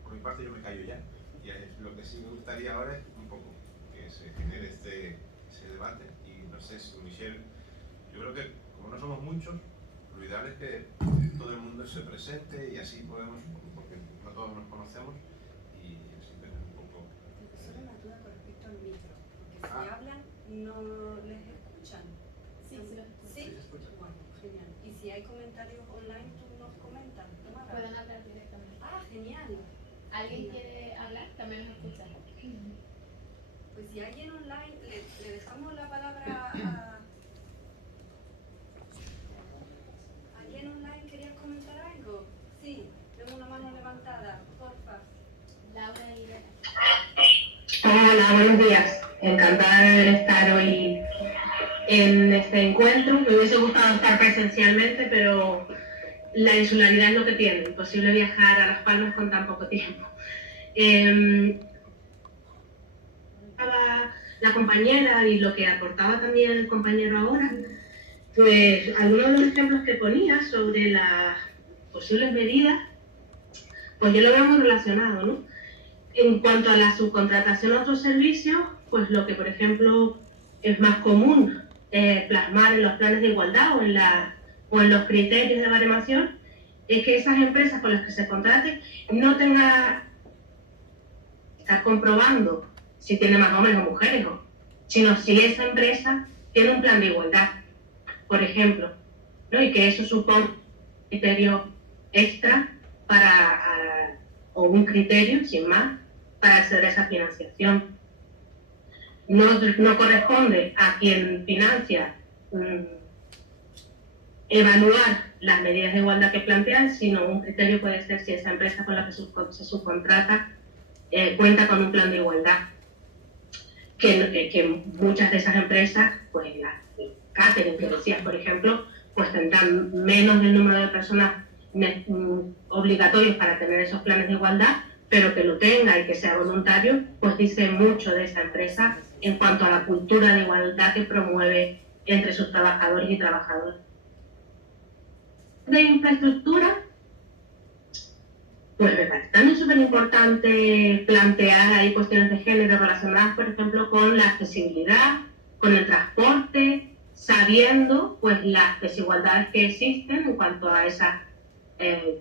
Por mi parte yo me callo ya, y lo que sí me gustaría ahora es un poco que se genere ese debate, y no sé si Michelle, yo creo que como no somos muchos, lo ideal es que todo el mundo se presente y así podemos, porque no todos nos conocemos, y así tener un poco... Solo una duda con respecto al micro, porque si hablan no les escuchan. Sí, sí lo escucho. ¿Sí? Bueno, genial. Y si hay comentarios online, tú nos comentas, Tamara. Pueden hablar directamente. Ah, genial. ¿Alguien quiere hablar? También nos escucha. Pues si alguien online, le dejamos la palabra a... ¿Alguien online quería comentar algo? Sí, tengo una mano levantada, porfa. Laura y Vera. Hola, buenos días. Encantada de estar hoy en este encuentro. Me hubiese gustado estar presencialmente, pero la insularidad es lo que tiene. Imposible viajar a Las Palmas con tan poco tiempo. La compañera y lo que aportaba también el compañero ahora, pues algunos de los ejemplos que ponía sobre las posibles medidas, pues yo lo veo muy relacionado, ¿no? En cuanto a la subcontratación a otros servicios, pues lo que por ejemplo es más común plasmar en los planes de igualdad o en los criterios de baremación, es que esas empresas con las que se contrate no tenga que estar comprobando si tiene más hombres o mujeres, sino si esa empresa tiene un plan de igualdad, por ejemplo, ¿no? Y que eso supone un criterio extra o un criterio, sin más, para acceder a esa financiación. No corresponde a quien financia evaluar las medidas de igualdad que plantean, sino un criterio puede ser si esa empresa con la que se subcontrata cuenta con un plan de igualdad. Que muchas de esas empresas, pues las catering que decías, por ejemplo, pues tendrán menos del número de personas obligatorios para tener esos planes de igualdad, pero que lo tenga y que sea voluntario, pues dice mucho de esa empresa en cuanto a la cultura de igualdad que promueve entre sus trabajadores y trabajadoras. De infraestructura, pues me parece también súper importante plantear ahí cuestiones de género relacionadas, por ejemplo, con la accesibilidad, con el transporte, sabiendo pues las desigualdades que existen en cuanto a esas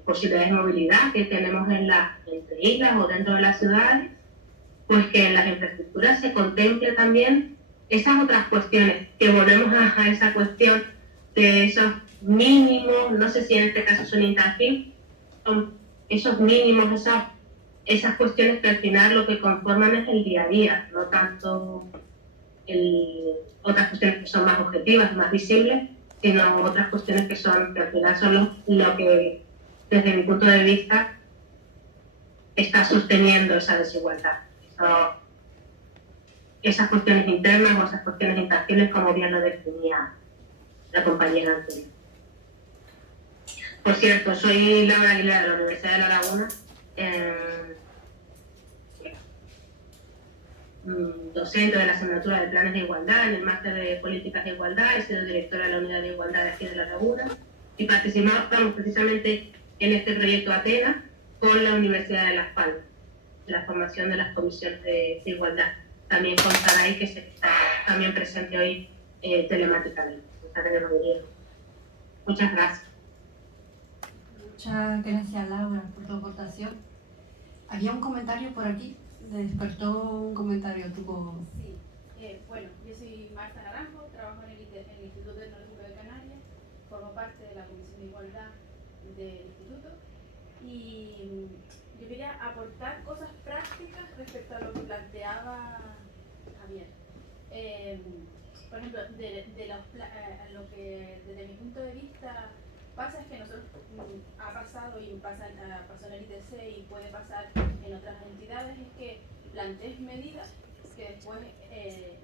posibilidades de movilidad que tenemos entre islas o dentro de las ciudades, pues que en las infraestructuras se contemple también esas otras cuestiones, que volvemos a esa cuestión de esos mínimos, no sé si en este caso son intangibles, son esos mínimos, esas cuestiones que al final lo que conforman es el día a día, no tanto otras cuestiones que son más objetivas, más visibles, sino otras cuestiones que al final son lo que, desde mi punto de vista, está sosteniendo esa desigualdad. Esas cuestiones internas o esas cuestiones intangibles, como bien lo definía la compañera anterior. Por cierto, soy Laura Aguilera de la Universidad de La Laguna, docente de la asignatura de Planes de Igualdad en el máster de Políticas de Igualdad, he sido directora de la Unidad de Igualdad de aquí de La Laguna y participamos precisamente en este proyecto Atenas con la Universidad de Las Palmas, la formación de las comisiones de igualdad. También con Saray, que está también presente hoy telemáticamente. Muchas gracias. Muchas gracias, Laura, por tu aportación. Había un comentario por aquí, me despertó un comentario tuvo. Sí, bueno, yo soy Marta Naranjo, trabajo en el Instituto Tecnológico de Canarias, formo parte de la Comisión de Igualdad del Instituto y yo quería aportar cosas prácticas respecto a lo que planteaba Javier. Por ejemplo, lo que desde mi punto de vista pasa es que nosotros ha pasado y pasó en el ITC y puede pasar en otras entidades, es que plantees medidas que después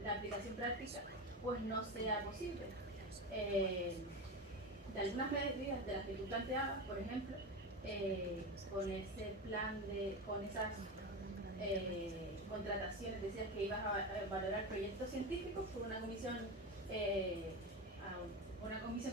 la aplicación práctica pues no sea posible. De algunas medidas de las que tú planteabas, por ejemplo, con ese plan con esas contrataciones, decías que ibas a valorar proyectos científicos por una comisión que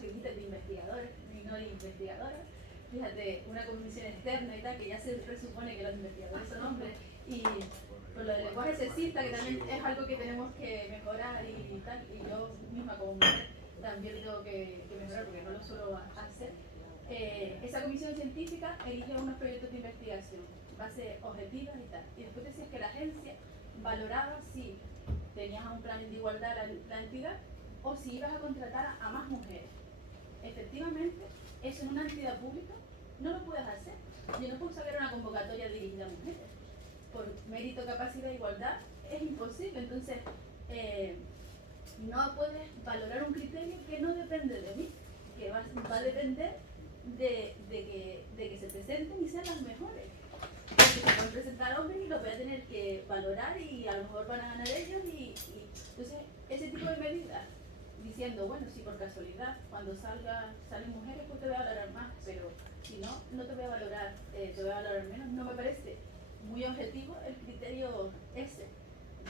dijiste de investigadores y no de investigadoras. Fíjate, una comisión externa y tal, que ya se presupone que los investigadores son hombres, y con lo del lenguaje sexista, que también es algo que tenemos que mejorar y tal, y yo misma como mujer también tengo que mejorar porque no lo suelo hacer. Esa comisión científica elige unos proyectos de investigación, base objetivas y tal, y después decías que la agencia valoraba si tenías un plan de igualdad la entidad o si ibas a contratar a más mujeres. Efectivamente, eso en una entidad pública no lo puedes hacer. Yo no puedo sacar una convocatoria dirigida a mujeres. Por mérito, capacidad e igualdad es imposible. Entonces, no puedes valorar un criterio que no depende de mí, que va a depender de que se presenten y sean las mejores. Porque se pueden presentar hombres y los voy a tener que valorar y a lo mejor van a ganar ellos. Entonces, ese tipo de medidas, diciendo, bueno, si por casualidad cuando salen mujeres, pues te voy a valorar más, pero si no, no te voy a valorar, te voy a valorar menos. No me parece muy objetivo el criterio ese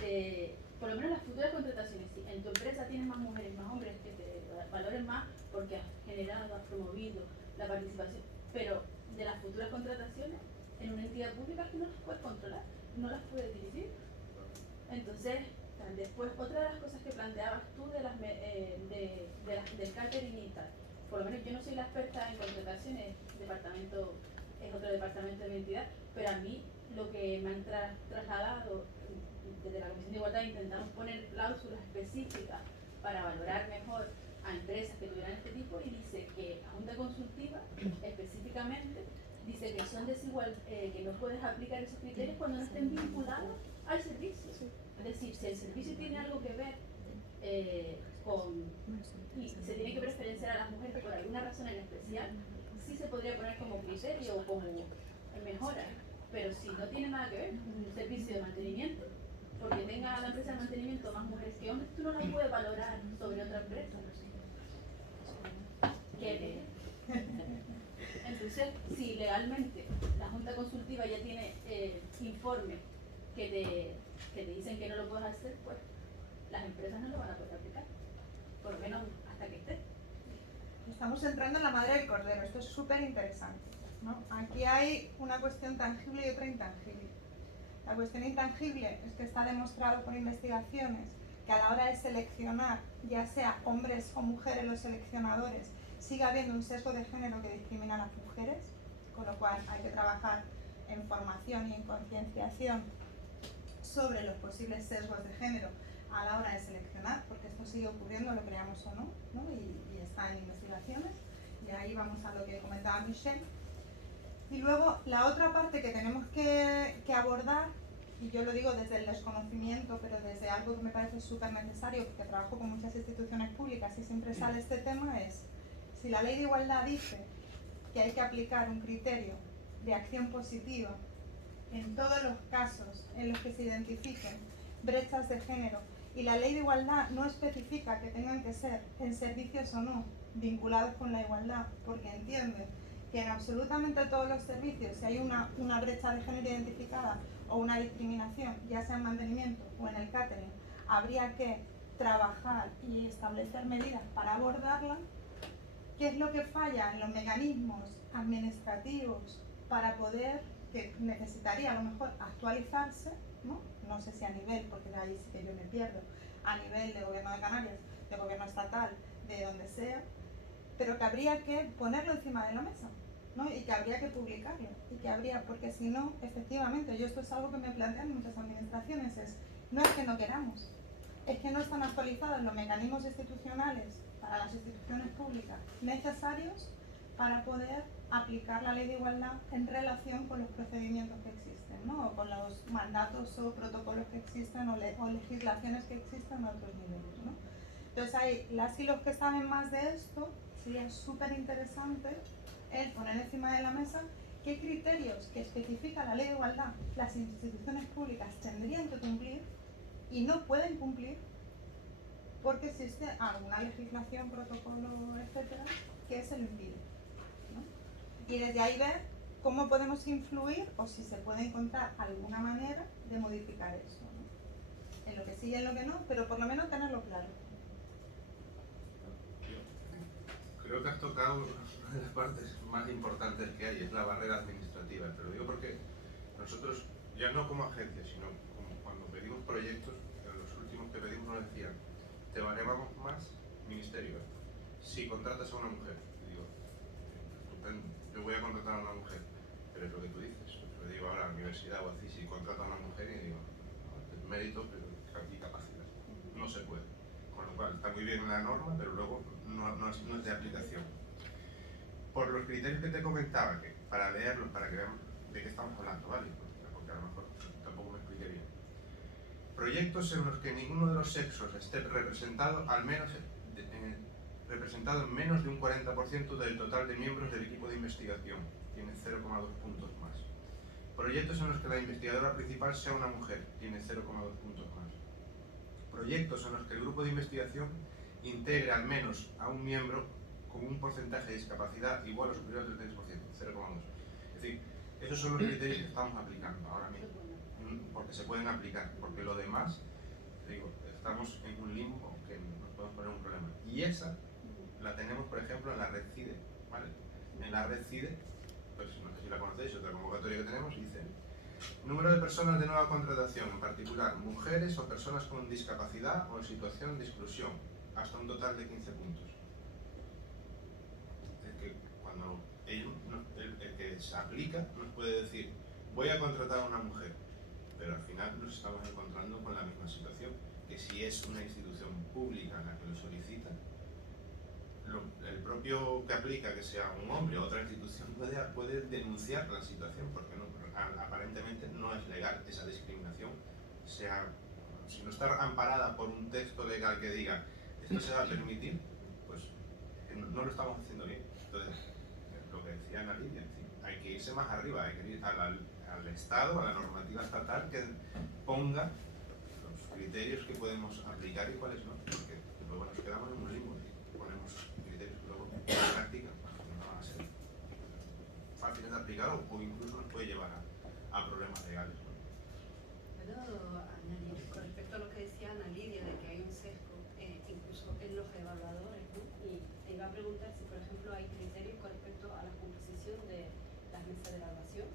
de, por lo menos las futuras contrataciones. Si en tu empresa tienes más mujeres, más hombres, que te valoren más porque has generado, has promovido la participación, pero de las futuras contrataciones en una entidad pública que no las puedes controlar, no las puedes dirigir. Entonces, después, otra de las cosas que planteabas tú del catering y tal, por lo menos yo no soy la experta en contrataciones, departamento es otro departamento de mi entidad, pero a mí lo que me han trasladado desde la Comisión de Igualdad, intentamos poner cláusulas específicas para valorar mejor a empresas que tuvieran este tipo, y dice que la Junta Consultiva específicamente dice que son que no puedes aplicar esos criterios cuando no estén vinculados al servicio. Es decir, si el servicio tiene algo que ver y se tiene que preferenciar a las mujeres por alguna razón en especial, sí se podría poner como criterio o como mejora. Pero si no tiene nada que ver, un servicio de mantenimiento, porque tenga la empresa de mantenimiento más mujeres que hombres, tú no la puedes valorar sobre otra empresa. Entonces, si legalmente la junta consultiva ya tiene informes que te dicen que no lo puedes hacer, pues las empresas no lo van a poder aplicar, por lo menos hasta que esté. Estamos entrando en la madre del cordero, esto es súper interesante, ¿no? Aquí hay una cuestión tangible y otra intangible. La cuestión intangible es que está demostrado por investigaciones que a la hora de seleccionar, ya sea hombres o mujeres los seleccionadores, sigue habiendo un sesgo de género que discrimina a las mujeres, con lo cual hay que trabajar en formación y en concienciación sobre los posibles sesgos de género a la hora de seleccionar, porque esto sigue ocurriendo, lo creamos o no, ¿no? Y está en investigaciones, y ahí vamos a lo que comentaba Michelle. Y luego la otra parte que tenemos que abordar, y yo lo digo desde el desconocimiento, pero desde algo que me parece súper necesario, porque trabajo con muchas instituciones públicas y siempre sale este tema, es si la ley de igualdad dice que hay que aplicar un criterio de acción positiva en todos los casos en los que se identifiquen brechas de género, y la ley de igualdad no especifica que tengan que ser en servicios o no vinculados con la igualdad, porque entiende que en absolutamente todos los servicios, si hay una brecha de género identificada o una discriminación, ya sea en mantenimiento o en el catering, habría que trabajar y establecer medidas para abordarla. ¿Qué es lo que falla en los mecanismos administrativos para poder, que necesitaría a lo mejor actualizarse, ¿no? No sé si a nivel, porque de ahí sí que yo me pierdo, a nivel de gobierno de Canarias, de gobierno estatal, de donde sea, pero que habría que ponerlo encima de la mesa, ¿no? Y que habría que publicarlo, y que habría, porque si no, efectivamente, yo esto es algo que me plantean muchas administraciones, no es que no queramos, es que no están actualizados los mecanismos institucionales para las instituciones públicas necesarios para poder aplicar la ley de igualdad en relación con los procedimientos que existen, ¿no? O con los mandatos o protocolos que existen o legislaciones que existen a otros niveles, ¿no? Entonces hay las y los que saben más de esto, sería súper interesante el poner encima de la mesa qué criterios que especifica la ley de igualdad las instituciones públicas tendrían que cumplir y no pueden cumplir porque existe alguna legislación, protocolo, etcétera, que se lo impide, ¿no? Y desde ahí ver cómo podemos influir o si se puede encontrar alguna manera de modificar eso, ¿no? En lo que sí y en lo que no, pero por lo menos tenerlo claro. Creo que has tocado una de las partes más importantes que hay, es la barrera administrativa. Pero digo porque nosotros, ya no como agencia, sino como cuando pedimos proyectos, los últimos que pedimos nos decían, te valemos más ministerio, si contratas a una mujer. Y digo, estupendo, yo voy a contratar a una mujer, pero es lo que tú dices. Yo digo ahora a la universidad o así, si contrato a una mujer y digo, no, es mérito, pero aquí capacidad. No se puede. Con lo cual, está muy bien la norma, pero luego no es de aplicación. Por los criterios que te comentaba, que para leerlos, para que veamos de qué estamos hablando, ¿vale? Porque a lo mejor tampoco me expliqué bien. Proyectos en los que ninguno de los sexos esté representado, al menos representado en menos de un 40% del total de miembros del equipo de investigación. Tiene 0,2 puntos más. Proyectos en los que la investigadora principal sea una mujer. Tiene 0,2 puntos más. Proyectos en los que el grupo de investigación integre al menos a un miembro con un porcentaje de discapacidad igual o superior al 3%, 0,2. Es decir, esos son los criterios que estamos aplicando ahora mismo, porque se pueden aplicar, porque lo demás, digo, estamos en un limbo que nos podemos poner un problema. Y esa la tenemos, por ejemplo, en la red CIDE, ¿vale? En la red CIDE, pues no sé si la conocéis, otra convocatoria que tenemos, dice número de personas de nueva contratación, en particular mujeres o personas con discapacidad o en situación de exclusión, hasta un total de 15 puntos. Es que cuando el que se aplica nos puede decir, voy a contratar a una mujer, pero al final nos estamos encontrando con la misma situación, que si es una institución pública la que lo solicita, el propio que aplica, que sea un hombre o otra institución, puede denunciar la situación, porque aparentemente no es legal esa discriminación, si no está amparada por un texto legal que diga esto se va a permitir, pues no lo estamos haciendo bien. Entonces, lo que decía Ana Lidia, hay que irse más arriba, hay que ir al Estado, a la normativa estatal, que ponga los criterios que podemos aplicar y cuáles no, porque luego nos quedamos en un limbo y ponemos criterios que luego en la práctica no van a ser fáciles de aplicar. complicado o incluso nos puede llevar a problemas legales, ¿no? Puedo añadir con respecto a lo que decía Ana Lidia, de que hay un sesgo, incluso en los evaluadores, ¿no? Y te iba a preguntar si, por ejemplo, hay criterios con respecto a la composición de las mesas de evaluación.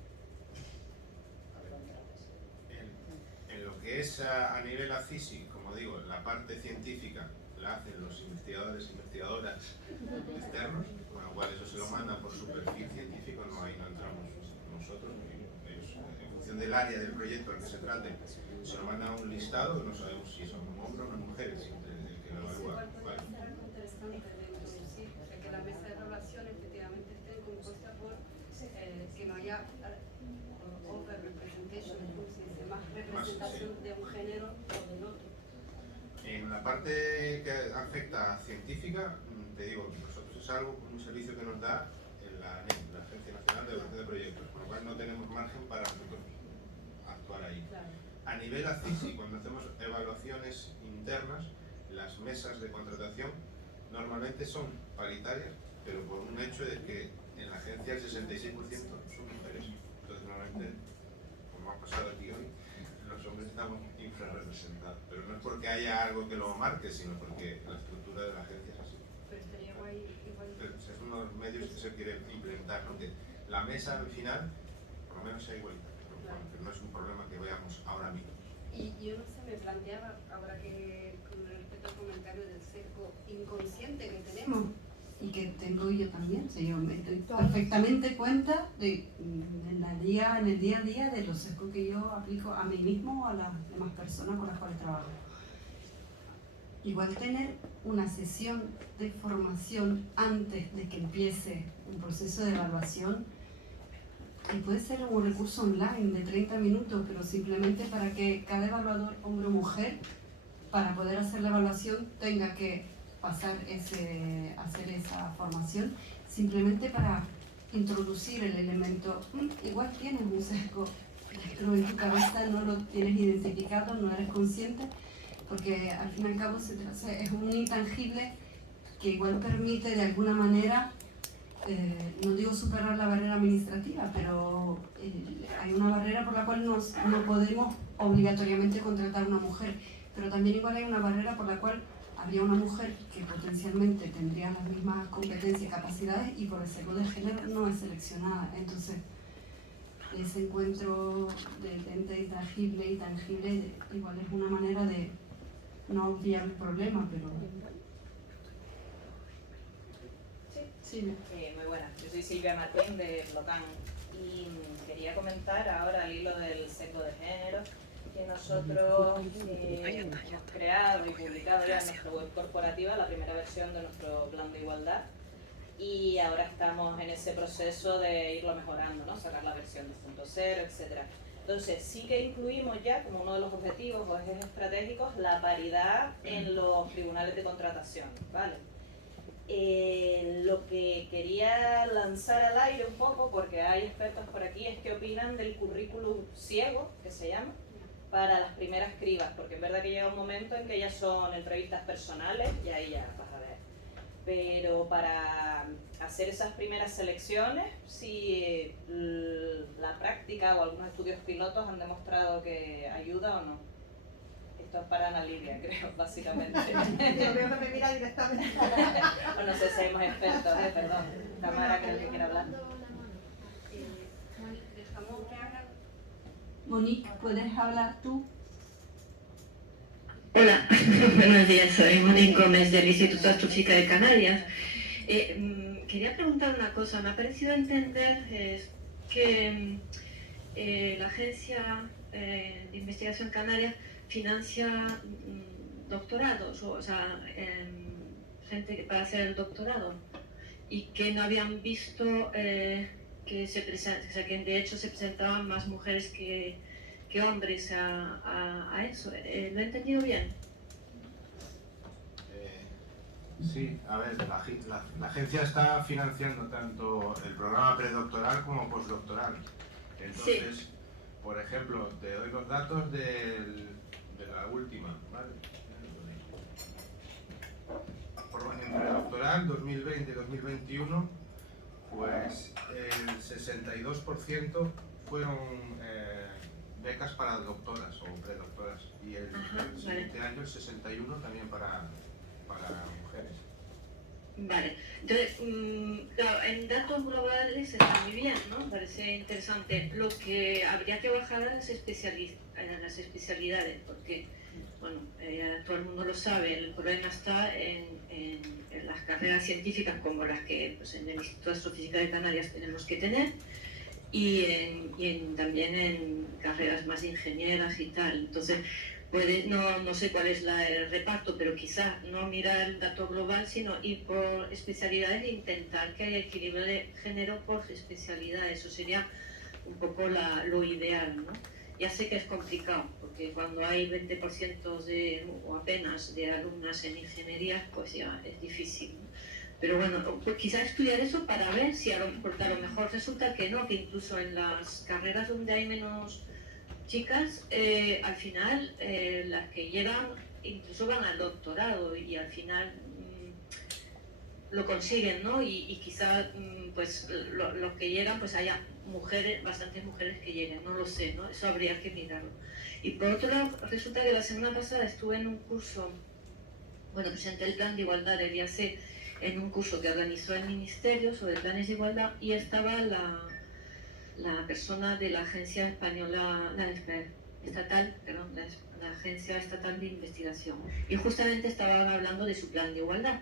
En lo que es a nivel ACISI, como digo, la parte científica la hacen los investigadores e investigadoras externos, con lo cual eso se lo mandan por su perfil científico, no, ahí no entramos nosotros, ellos, en función del área del proyecto al que se trate, se lo mandan un listado, no sabemos si son hombres o mujeres, el que lo evalúa. Puede ser algo interesante de introducir, que la mesa de evaluación efectivamente esté compuesta por que no haya over representation, más representación de un género o del otro. En la parte que afecta a científica, te digo, nosotros es algo, un servicio que nos da la Agencia Nacional de Evaluación de Proyectos, con lo cual no tenemos margen para nosotros actuar ahí. Claro. A nivel ACISI, cuando hacemos evaluaciones internas, las mesas de contratación normalmente son paritarias, pero por un hecho de que en la agencia el 66% son mujeres. Entonces normalmente, como ha pasado aquí hoy, los hombres estamos infrarrepresentados, pero no es porque haya algo que lo marque, sino porque la estructura de la agencia es así. Pero estaría guay igual. Es uno de los medios que se quiere implementar, ¿no? Que la mesa al final, por lo menos sea igualitaria, ¿no? Bueno, que no es un problema que veamos ahora mismo. Y yo no sé, me planteaba, ahora que con respecto al comentario del sesgo inconsciente que tenemos, y que tengo yo también, o sea, yo me doy perfectamente cuenta de, en el día a día de los sesgos que yo aplico a mí mismo o a las demás personas con las cuales trabajo. Igual tener una sesión de formación antes de que empiece un proceso de evaluación, y puede ser un recurso online de 30 minutos, pero simplemente para que cada evaluador, hombre o mujer, para poder hacer la evaluación tenga que hacer esa formación, simplemente para introducir el elemento. Igual tienes un sesgo, pero en tu cabeza no lo tienes identificado, no eres consciente, porque al fin y al cabo es un intangible que igual permite de alguna manera, no digo superar la barrera administrativa, pero hay una barrera por la cual no podemos obligatoriamente contratar a una mujer, pero también igual hay una barrera por la cual habría una mujer que potencialmente tendría las mismas competencias y capacidades y por el sesgo de género no es seleccionada. Entonces, ese encuentro de ente intangible y tangible igual es una manera de no obviar el problema, pero... Sí. Muy buenas, yo soy Silvia Martín de Blocan y quería comentar ahora al hilo del sesgo de género que nosotros hemos creado y publicado ya en nuestra web corporativa la primera versión de nuestro plan de igualdad y ahora estamos en ese proceso de irlo mejorando, ¿no? Sacar la versión 2.0, etc. Entonces sí que incluimos ya como uno de los objetivos o ejes estratégicos la paridad en los tribunales de contratación, ¿vale? Lo que quería lanzar al aire un poco, porque hay expertos por aquí, es qué opinan del currículum ciego, que se llama, para las primeras cribas, porque es verdad que llega un momento en que ya son entrevistas personales y ahí ya vas a ver. Pero para hacer esas primeras selecciones, si la práctica o algunos estudios pilotos han demostrado que ayuda o no. Esto es para Ana Lidia, creo, básicamente. Yo veo que me mira directamente. O no sé si somos expertos, perdón. Tamara, creo que quiere hablar. Dejamos que haga. Monique, ¿puedes hablar tú? Hola, buenos días, soy Monique Gómez del Instituto Astrofísica de Canarias. Quería preguntar una cosa, me ha parecido entender que la Agencia de Investigación Canaria financia doctorados, o sea, gente para hacer el doctorado, y que no habían visto que que de hecho se presentaban más mujeres que hombres a eso. ¿Lo he entendido bien? Sí, a ver, la agencia está financiando tanto el programa predoctoral como postdoctoral. Entonces, sí. Por ejemplo, te doy los datos de la última, ¿vale? En predoctoral 2020-2021 Pues el 62% fueron becas para doctoras o predoctoras y el siguiente año el 61% también para mujeres. Vale, entonces, claro, en datos globales está muy bien, ¿no? Parece interesante. Lo que habría que bajar a las especialidades, porque, bueno, todo el mundo lo sabe, el problema está en las carreras científicas como las que pues, en el Instituto de Astrofísica de Canarias tenemos que tener, y también en carreras más ingenieras y tal. Entonces, no sé cuál es el reparto, pero quizás no mirar el dato global, sino ir por especialidades e intentar que haya equilibrio de género por especialidades. Eso sería un poco lo ideal, ¿no? Ya sé que es complicado, porque cuando hay 20% o apenas de alumnas en ingeniería, pues ya es difícil, ¿no? Pero bueno, pues quizás estudiar eso para ver si porque a lo mejor resulta que no, que incluso en las carreras donde hay menos chicas, al final las que llegan incluso van al doctorado y al final lo consiguen, ¿no? Y quizás pues los que llegan pues haya mujeres, bastantes mujeres que lleguen, no lo sé, ¿no? Eso habría que mirarlo. Y por otro lado, resulta que la semana pasada estuve en un curso, bueno, presenté el plan de igualdad del IAC en un curso que organizó el Ministerio sobre planes de igualdad y estaba la persona de la Agencia Española, la Agencia Estatal de Investigación. Y justamente estaban hablando de su plan de igualdad.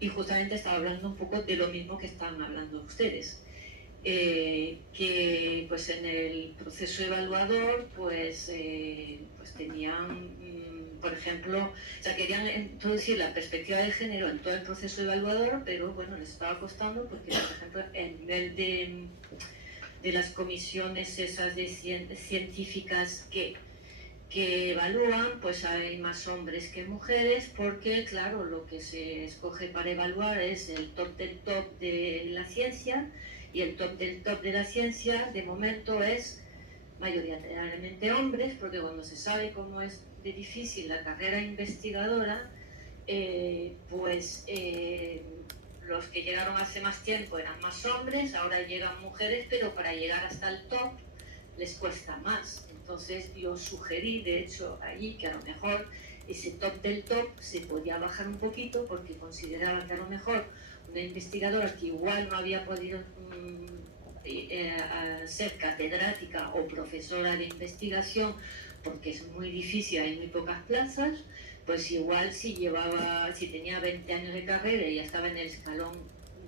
Y justamente estaba hablando un poco de lo mismo que estaban hablando ustedes. Que pues en el proceso evaluador pues tenían, por ejemplo, o sea, querían introducir la perspectiva de género en todo el proceso evaluador, pero bueno, les estaba costando porque, por ejemplo, el nivel de las comisiones esas de científicas que evalúan, pues hay más hombres que mujeres, porque claro, lo que se escoge para evaluar es el top del top de la ciencia, y el top del top de la ciencia de momento es mayoritariamente hombres, porque cuando se sabe cómo es de difícil la carrera investigadora, los que llegaron hace más tiempo eran más hombres, ahora llegan mujeres, pero para llegar hasta el top les cuesta más. Entonces yo sugerí, de hecho, allí que a lo mejor ese top del top se podía bajar un poquito, porque consideraba que a lo mejor una investigadora que igual no había podido ser catedrática o profesora de investigación, porque es muy difícil, hay muy pocas plazas, pues igual si tenía 20 años de carrera y ya estaba en el escalón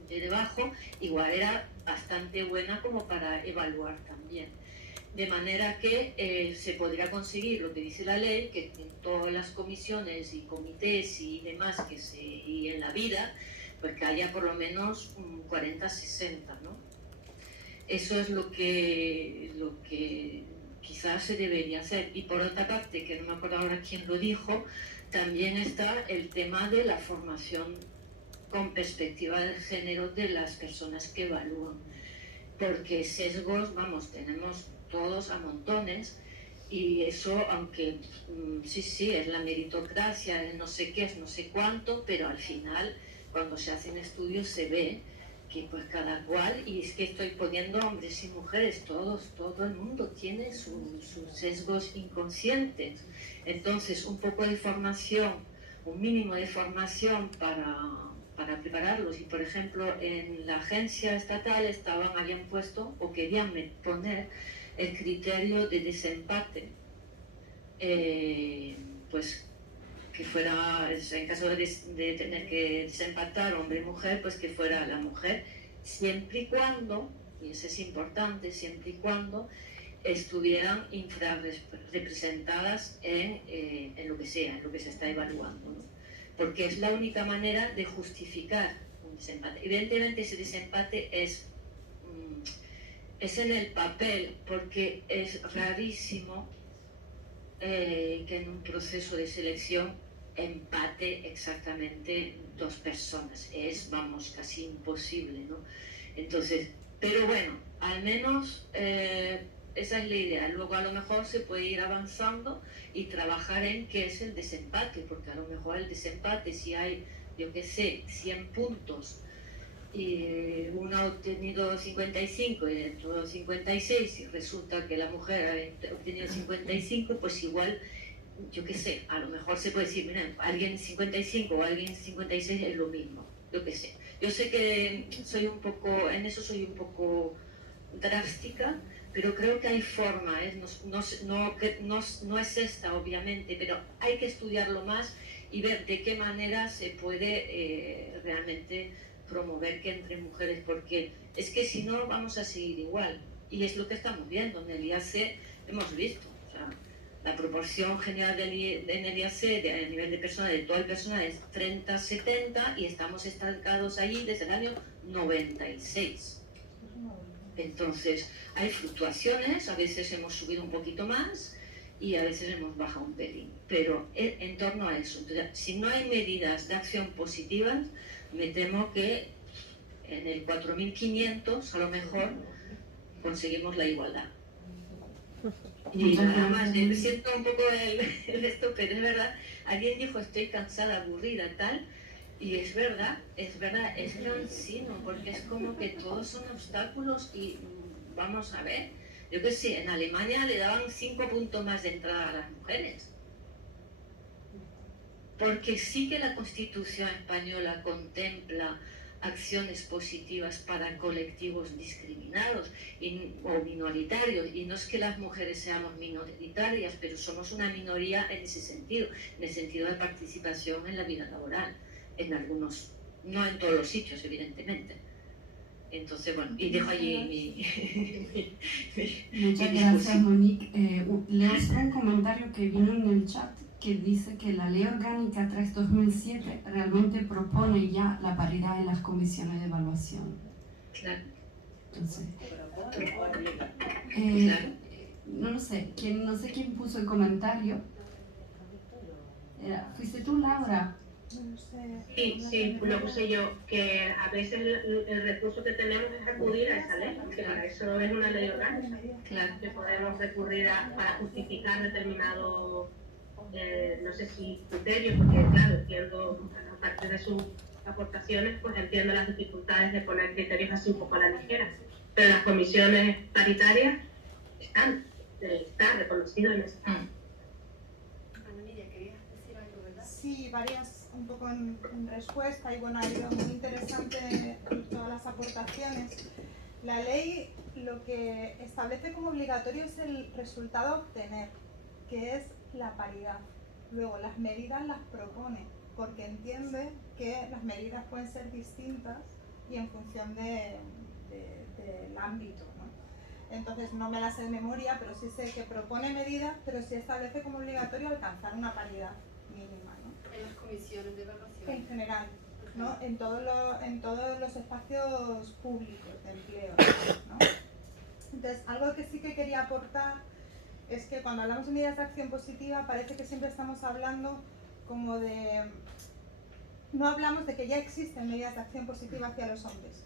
de debajo, igual era bastante buena como para evaluar también. De manera que se podría conseguir lo que dice la ley, que en todas las comisiones y comités y demás y en la vida, pues que haya por lo menos 40-60, ¿no? Eso es lo que quizás se debería hacer. Y por otra parte, que no me acuerdo ahora quién lo dijo, también está el tema de la formación con perspectiva de género de las personas que evalúan. Porque sesgos, vamos, tenemos todos a montones, y eso, aunque sí, es la meritocracia, es no sé qué, es no sé cuánto, pero al final, cuando se hacen estudios se ve que pues cada cual, y es que estoy poniendo hombres y mujeres, todo el mundo tiene sus sesgos inconscientes. Entonces, un poco de formación, un mínimo de formación para prepararlos. Y por ejemplo, en la agencia estatal habían puesto o querían poner el criterio de desempate, pues que fuera, en caso de tener que desempatar hombre y mujer, pues que fuera la mujer, siempre y cuando, y eso es importante, siempre y cuando estuvieran infrarrepresentadas en lo que sea, en lo que se está evaluando, ¿no? Porque es la única manera de justificar un desempate. Evidentemente ese desempate es en el papel, porque es rarísimo que en un proceso de selección empate exactamente dos personas. Es, vamos, casi imposible, ¿no? Entonces, pero bueno, al menos esa es la idea. Luego a lo mejor se puede ir avanzando y trabajar en qué es el desempate, porque a lo mejor el desempate, si hay, yo qué sé, 100 puntos, y 1 o obtenido 55 y dentro de 56 y resulta que la mujer ha obtenido 55, pues igual, yo qué sé, a lo mejor se puede decir, mira, alguien 55 o alguien 56 es lo mismo, yo qué sé. Yo sé que en eso soy un poco drástica, pero creo que hay forma, no es esta obviamente, pero hay que estudiarlo más y ver de qué manera se puede realmente promover que entre mujeres, porque es que si no vamos a seguir igual, y es lo que estamos viendo en el IAC, hemos visto, o sea, la proporción general en el IAC a nivel de personas, de todo el personal es 30-70 y estamos estancados allí desde el año 96. Entonces, hay fluctuaciones, a veces hemos subido un poquito más y a veces hemos bajado un pelín, pero en torno a eso. Entonces, si no hay medidas de acción positivas, me temo que en el 4500 a lo mejor conseguimos la igualdad. Y nada más, me siento un poco el esto, pero es verdad, alguien dijo estoy cansada, aburrida, tal. Y es verdad, es cansino, porque es como que todos son obstáculos y vamos a ver, yo que sé, en Alemania le daban 5 puntos más de entrada a las mujeres. Porque sí que la Constitución española contempla acciones positivas para colectivos discriminados o minoritarios, y no es que las mujeres seamos minoritarias, pero somos una minoría en el sentido de participación en la vida laboral. En algunos, no en todos los sitios, evidentemente. Entonces, bueno, y dejo allí Muchas gracias, Monique. Leo un comentario que vino en el chat que dice que la Ley Orgánica 3/2007 realmente propone ya la paridad en las comisiones de evaluación. Claro. Entonces, no sé quién puso el comentario. ¿Fuiste tú, Laura? No sé. Sí, lo puse yo, que a veces el recurso que tenemos es acudir a esa ley, que para eso es una ley orgánica, claro, que podemos recurrir para justificar determinado, no sé si criterios, porque claro, entiendo, a partir de sus aportaciones, pues entiendo las dificultades de poner criterios así un poco a la ligera, pero las comisiones paritarias está reconocido en esta. Sí, varias, un poco en respuesta, y bueno, ha sido muy interesante todas las aportaciones. La ley lo que establece como obligatorio es el resultado a obtener, que es la paridad. Luego, las medidas las propone, porque entiende que las medidas pueden ser distintas y en función del ámbito, ¿no? Entonces, no me las sé de memoria, pero sí sé que propone medidas, pero sí establece como obligatorio alcanzar una paridad mínima, ¿no? En las comisiones de evaluación. En general, ¿no? En todos los espacios públicos de empleo, ¿no? Entonces, algo que sí que quería aportar es que cuando hablamos de medidas de acción positiva parece que siempre estamos hablando como de... No hablamos de que ya existen medidas de acción positiva hacia los hombres,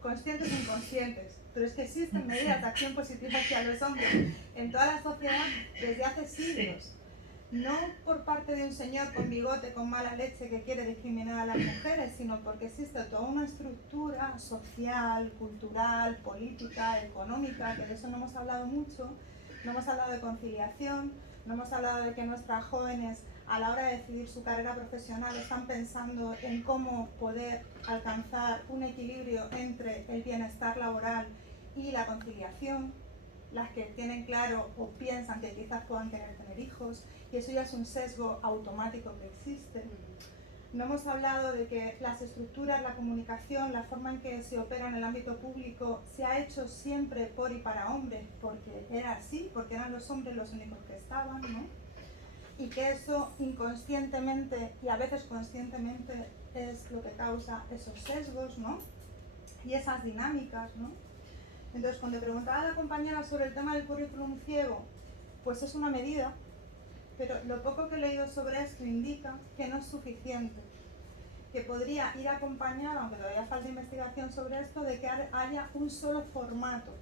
conscientes o inconscientes, pero es que existen medidas de acción positiva hacia los hombres en toda la sociedad desde hace siglos. No por parte de un señor con bigote, con mala leche que quiere discriminar a las mujeres, sino porque existe toda una estructura social, cultural, política, económica, que de eso no hemos hablado mucho. No hemos hablado de conciliación, no hemos hablado de que nuestras jóvenes a la hora de decidir su carrera profesional están pensando en cómo poder alcanzar un equilibrio entre el bienestar laboral y la conciliación. Las que tienen claro o piensan que quizás puedan querer tener hijos, y eso ya es un sesgo automático que existe. No hemos hablado de que las estructuras, la comunicación, la forma en que se opera en el ámbito público se ha hecho siempre por y para hombres, porque era así, porque eran los hombres los únicos que estaban, ¿no? Y que eso inconscientemente y a veces conscientemente es lo que causa esos sesgos, ¿no? Y esas dinámicas, ¿no? Entonces, cuando preguntaba a la compañera sobre el tema del currículum ciego, pues es una medida, pero lo poco que he leído sobre esto indica que no es suficiente, que podría ir acompañado, aunque todavía falta investigación sobre esto, de que haya un solo formato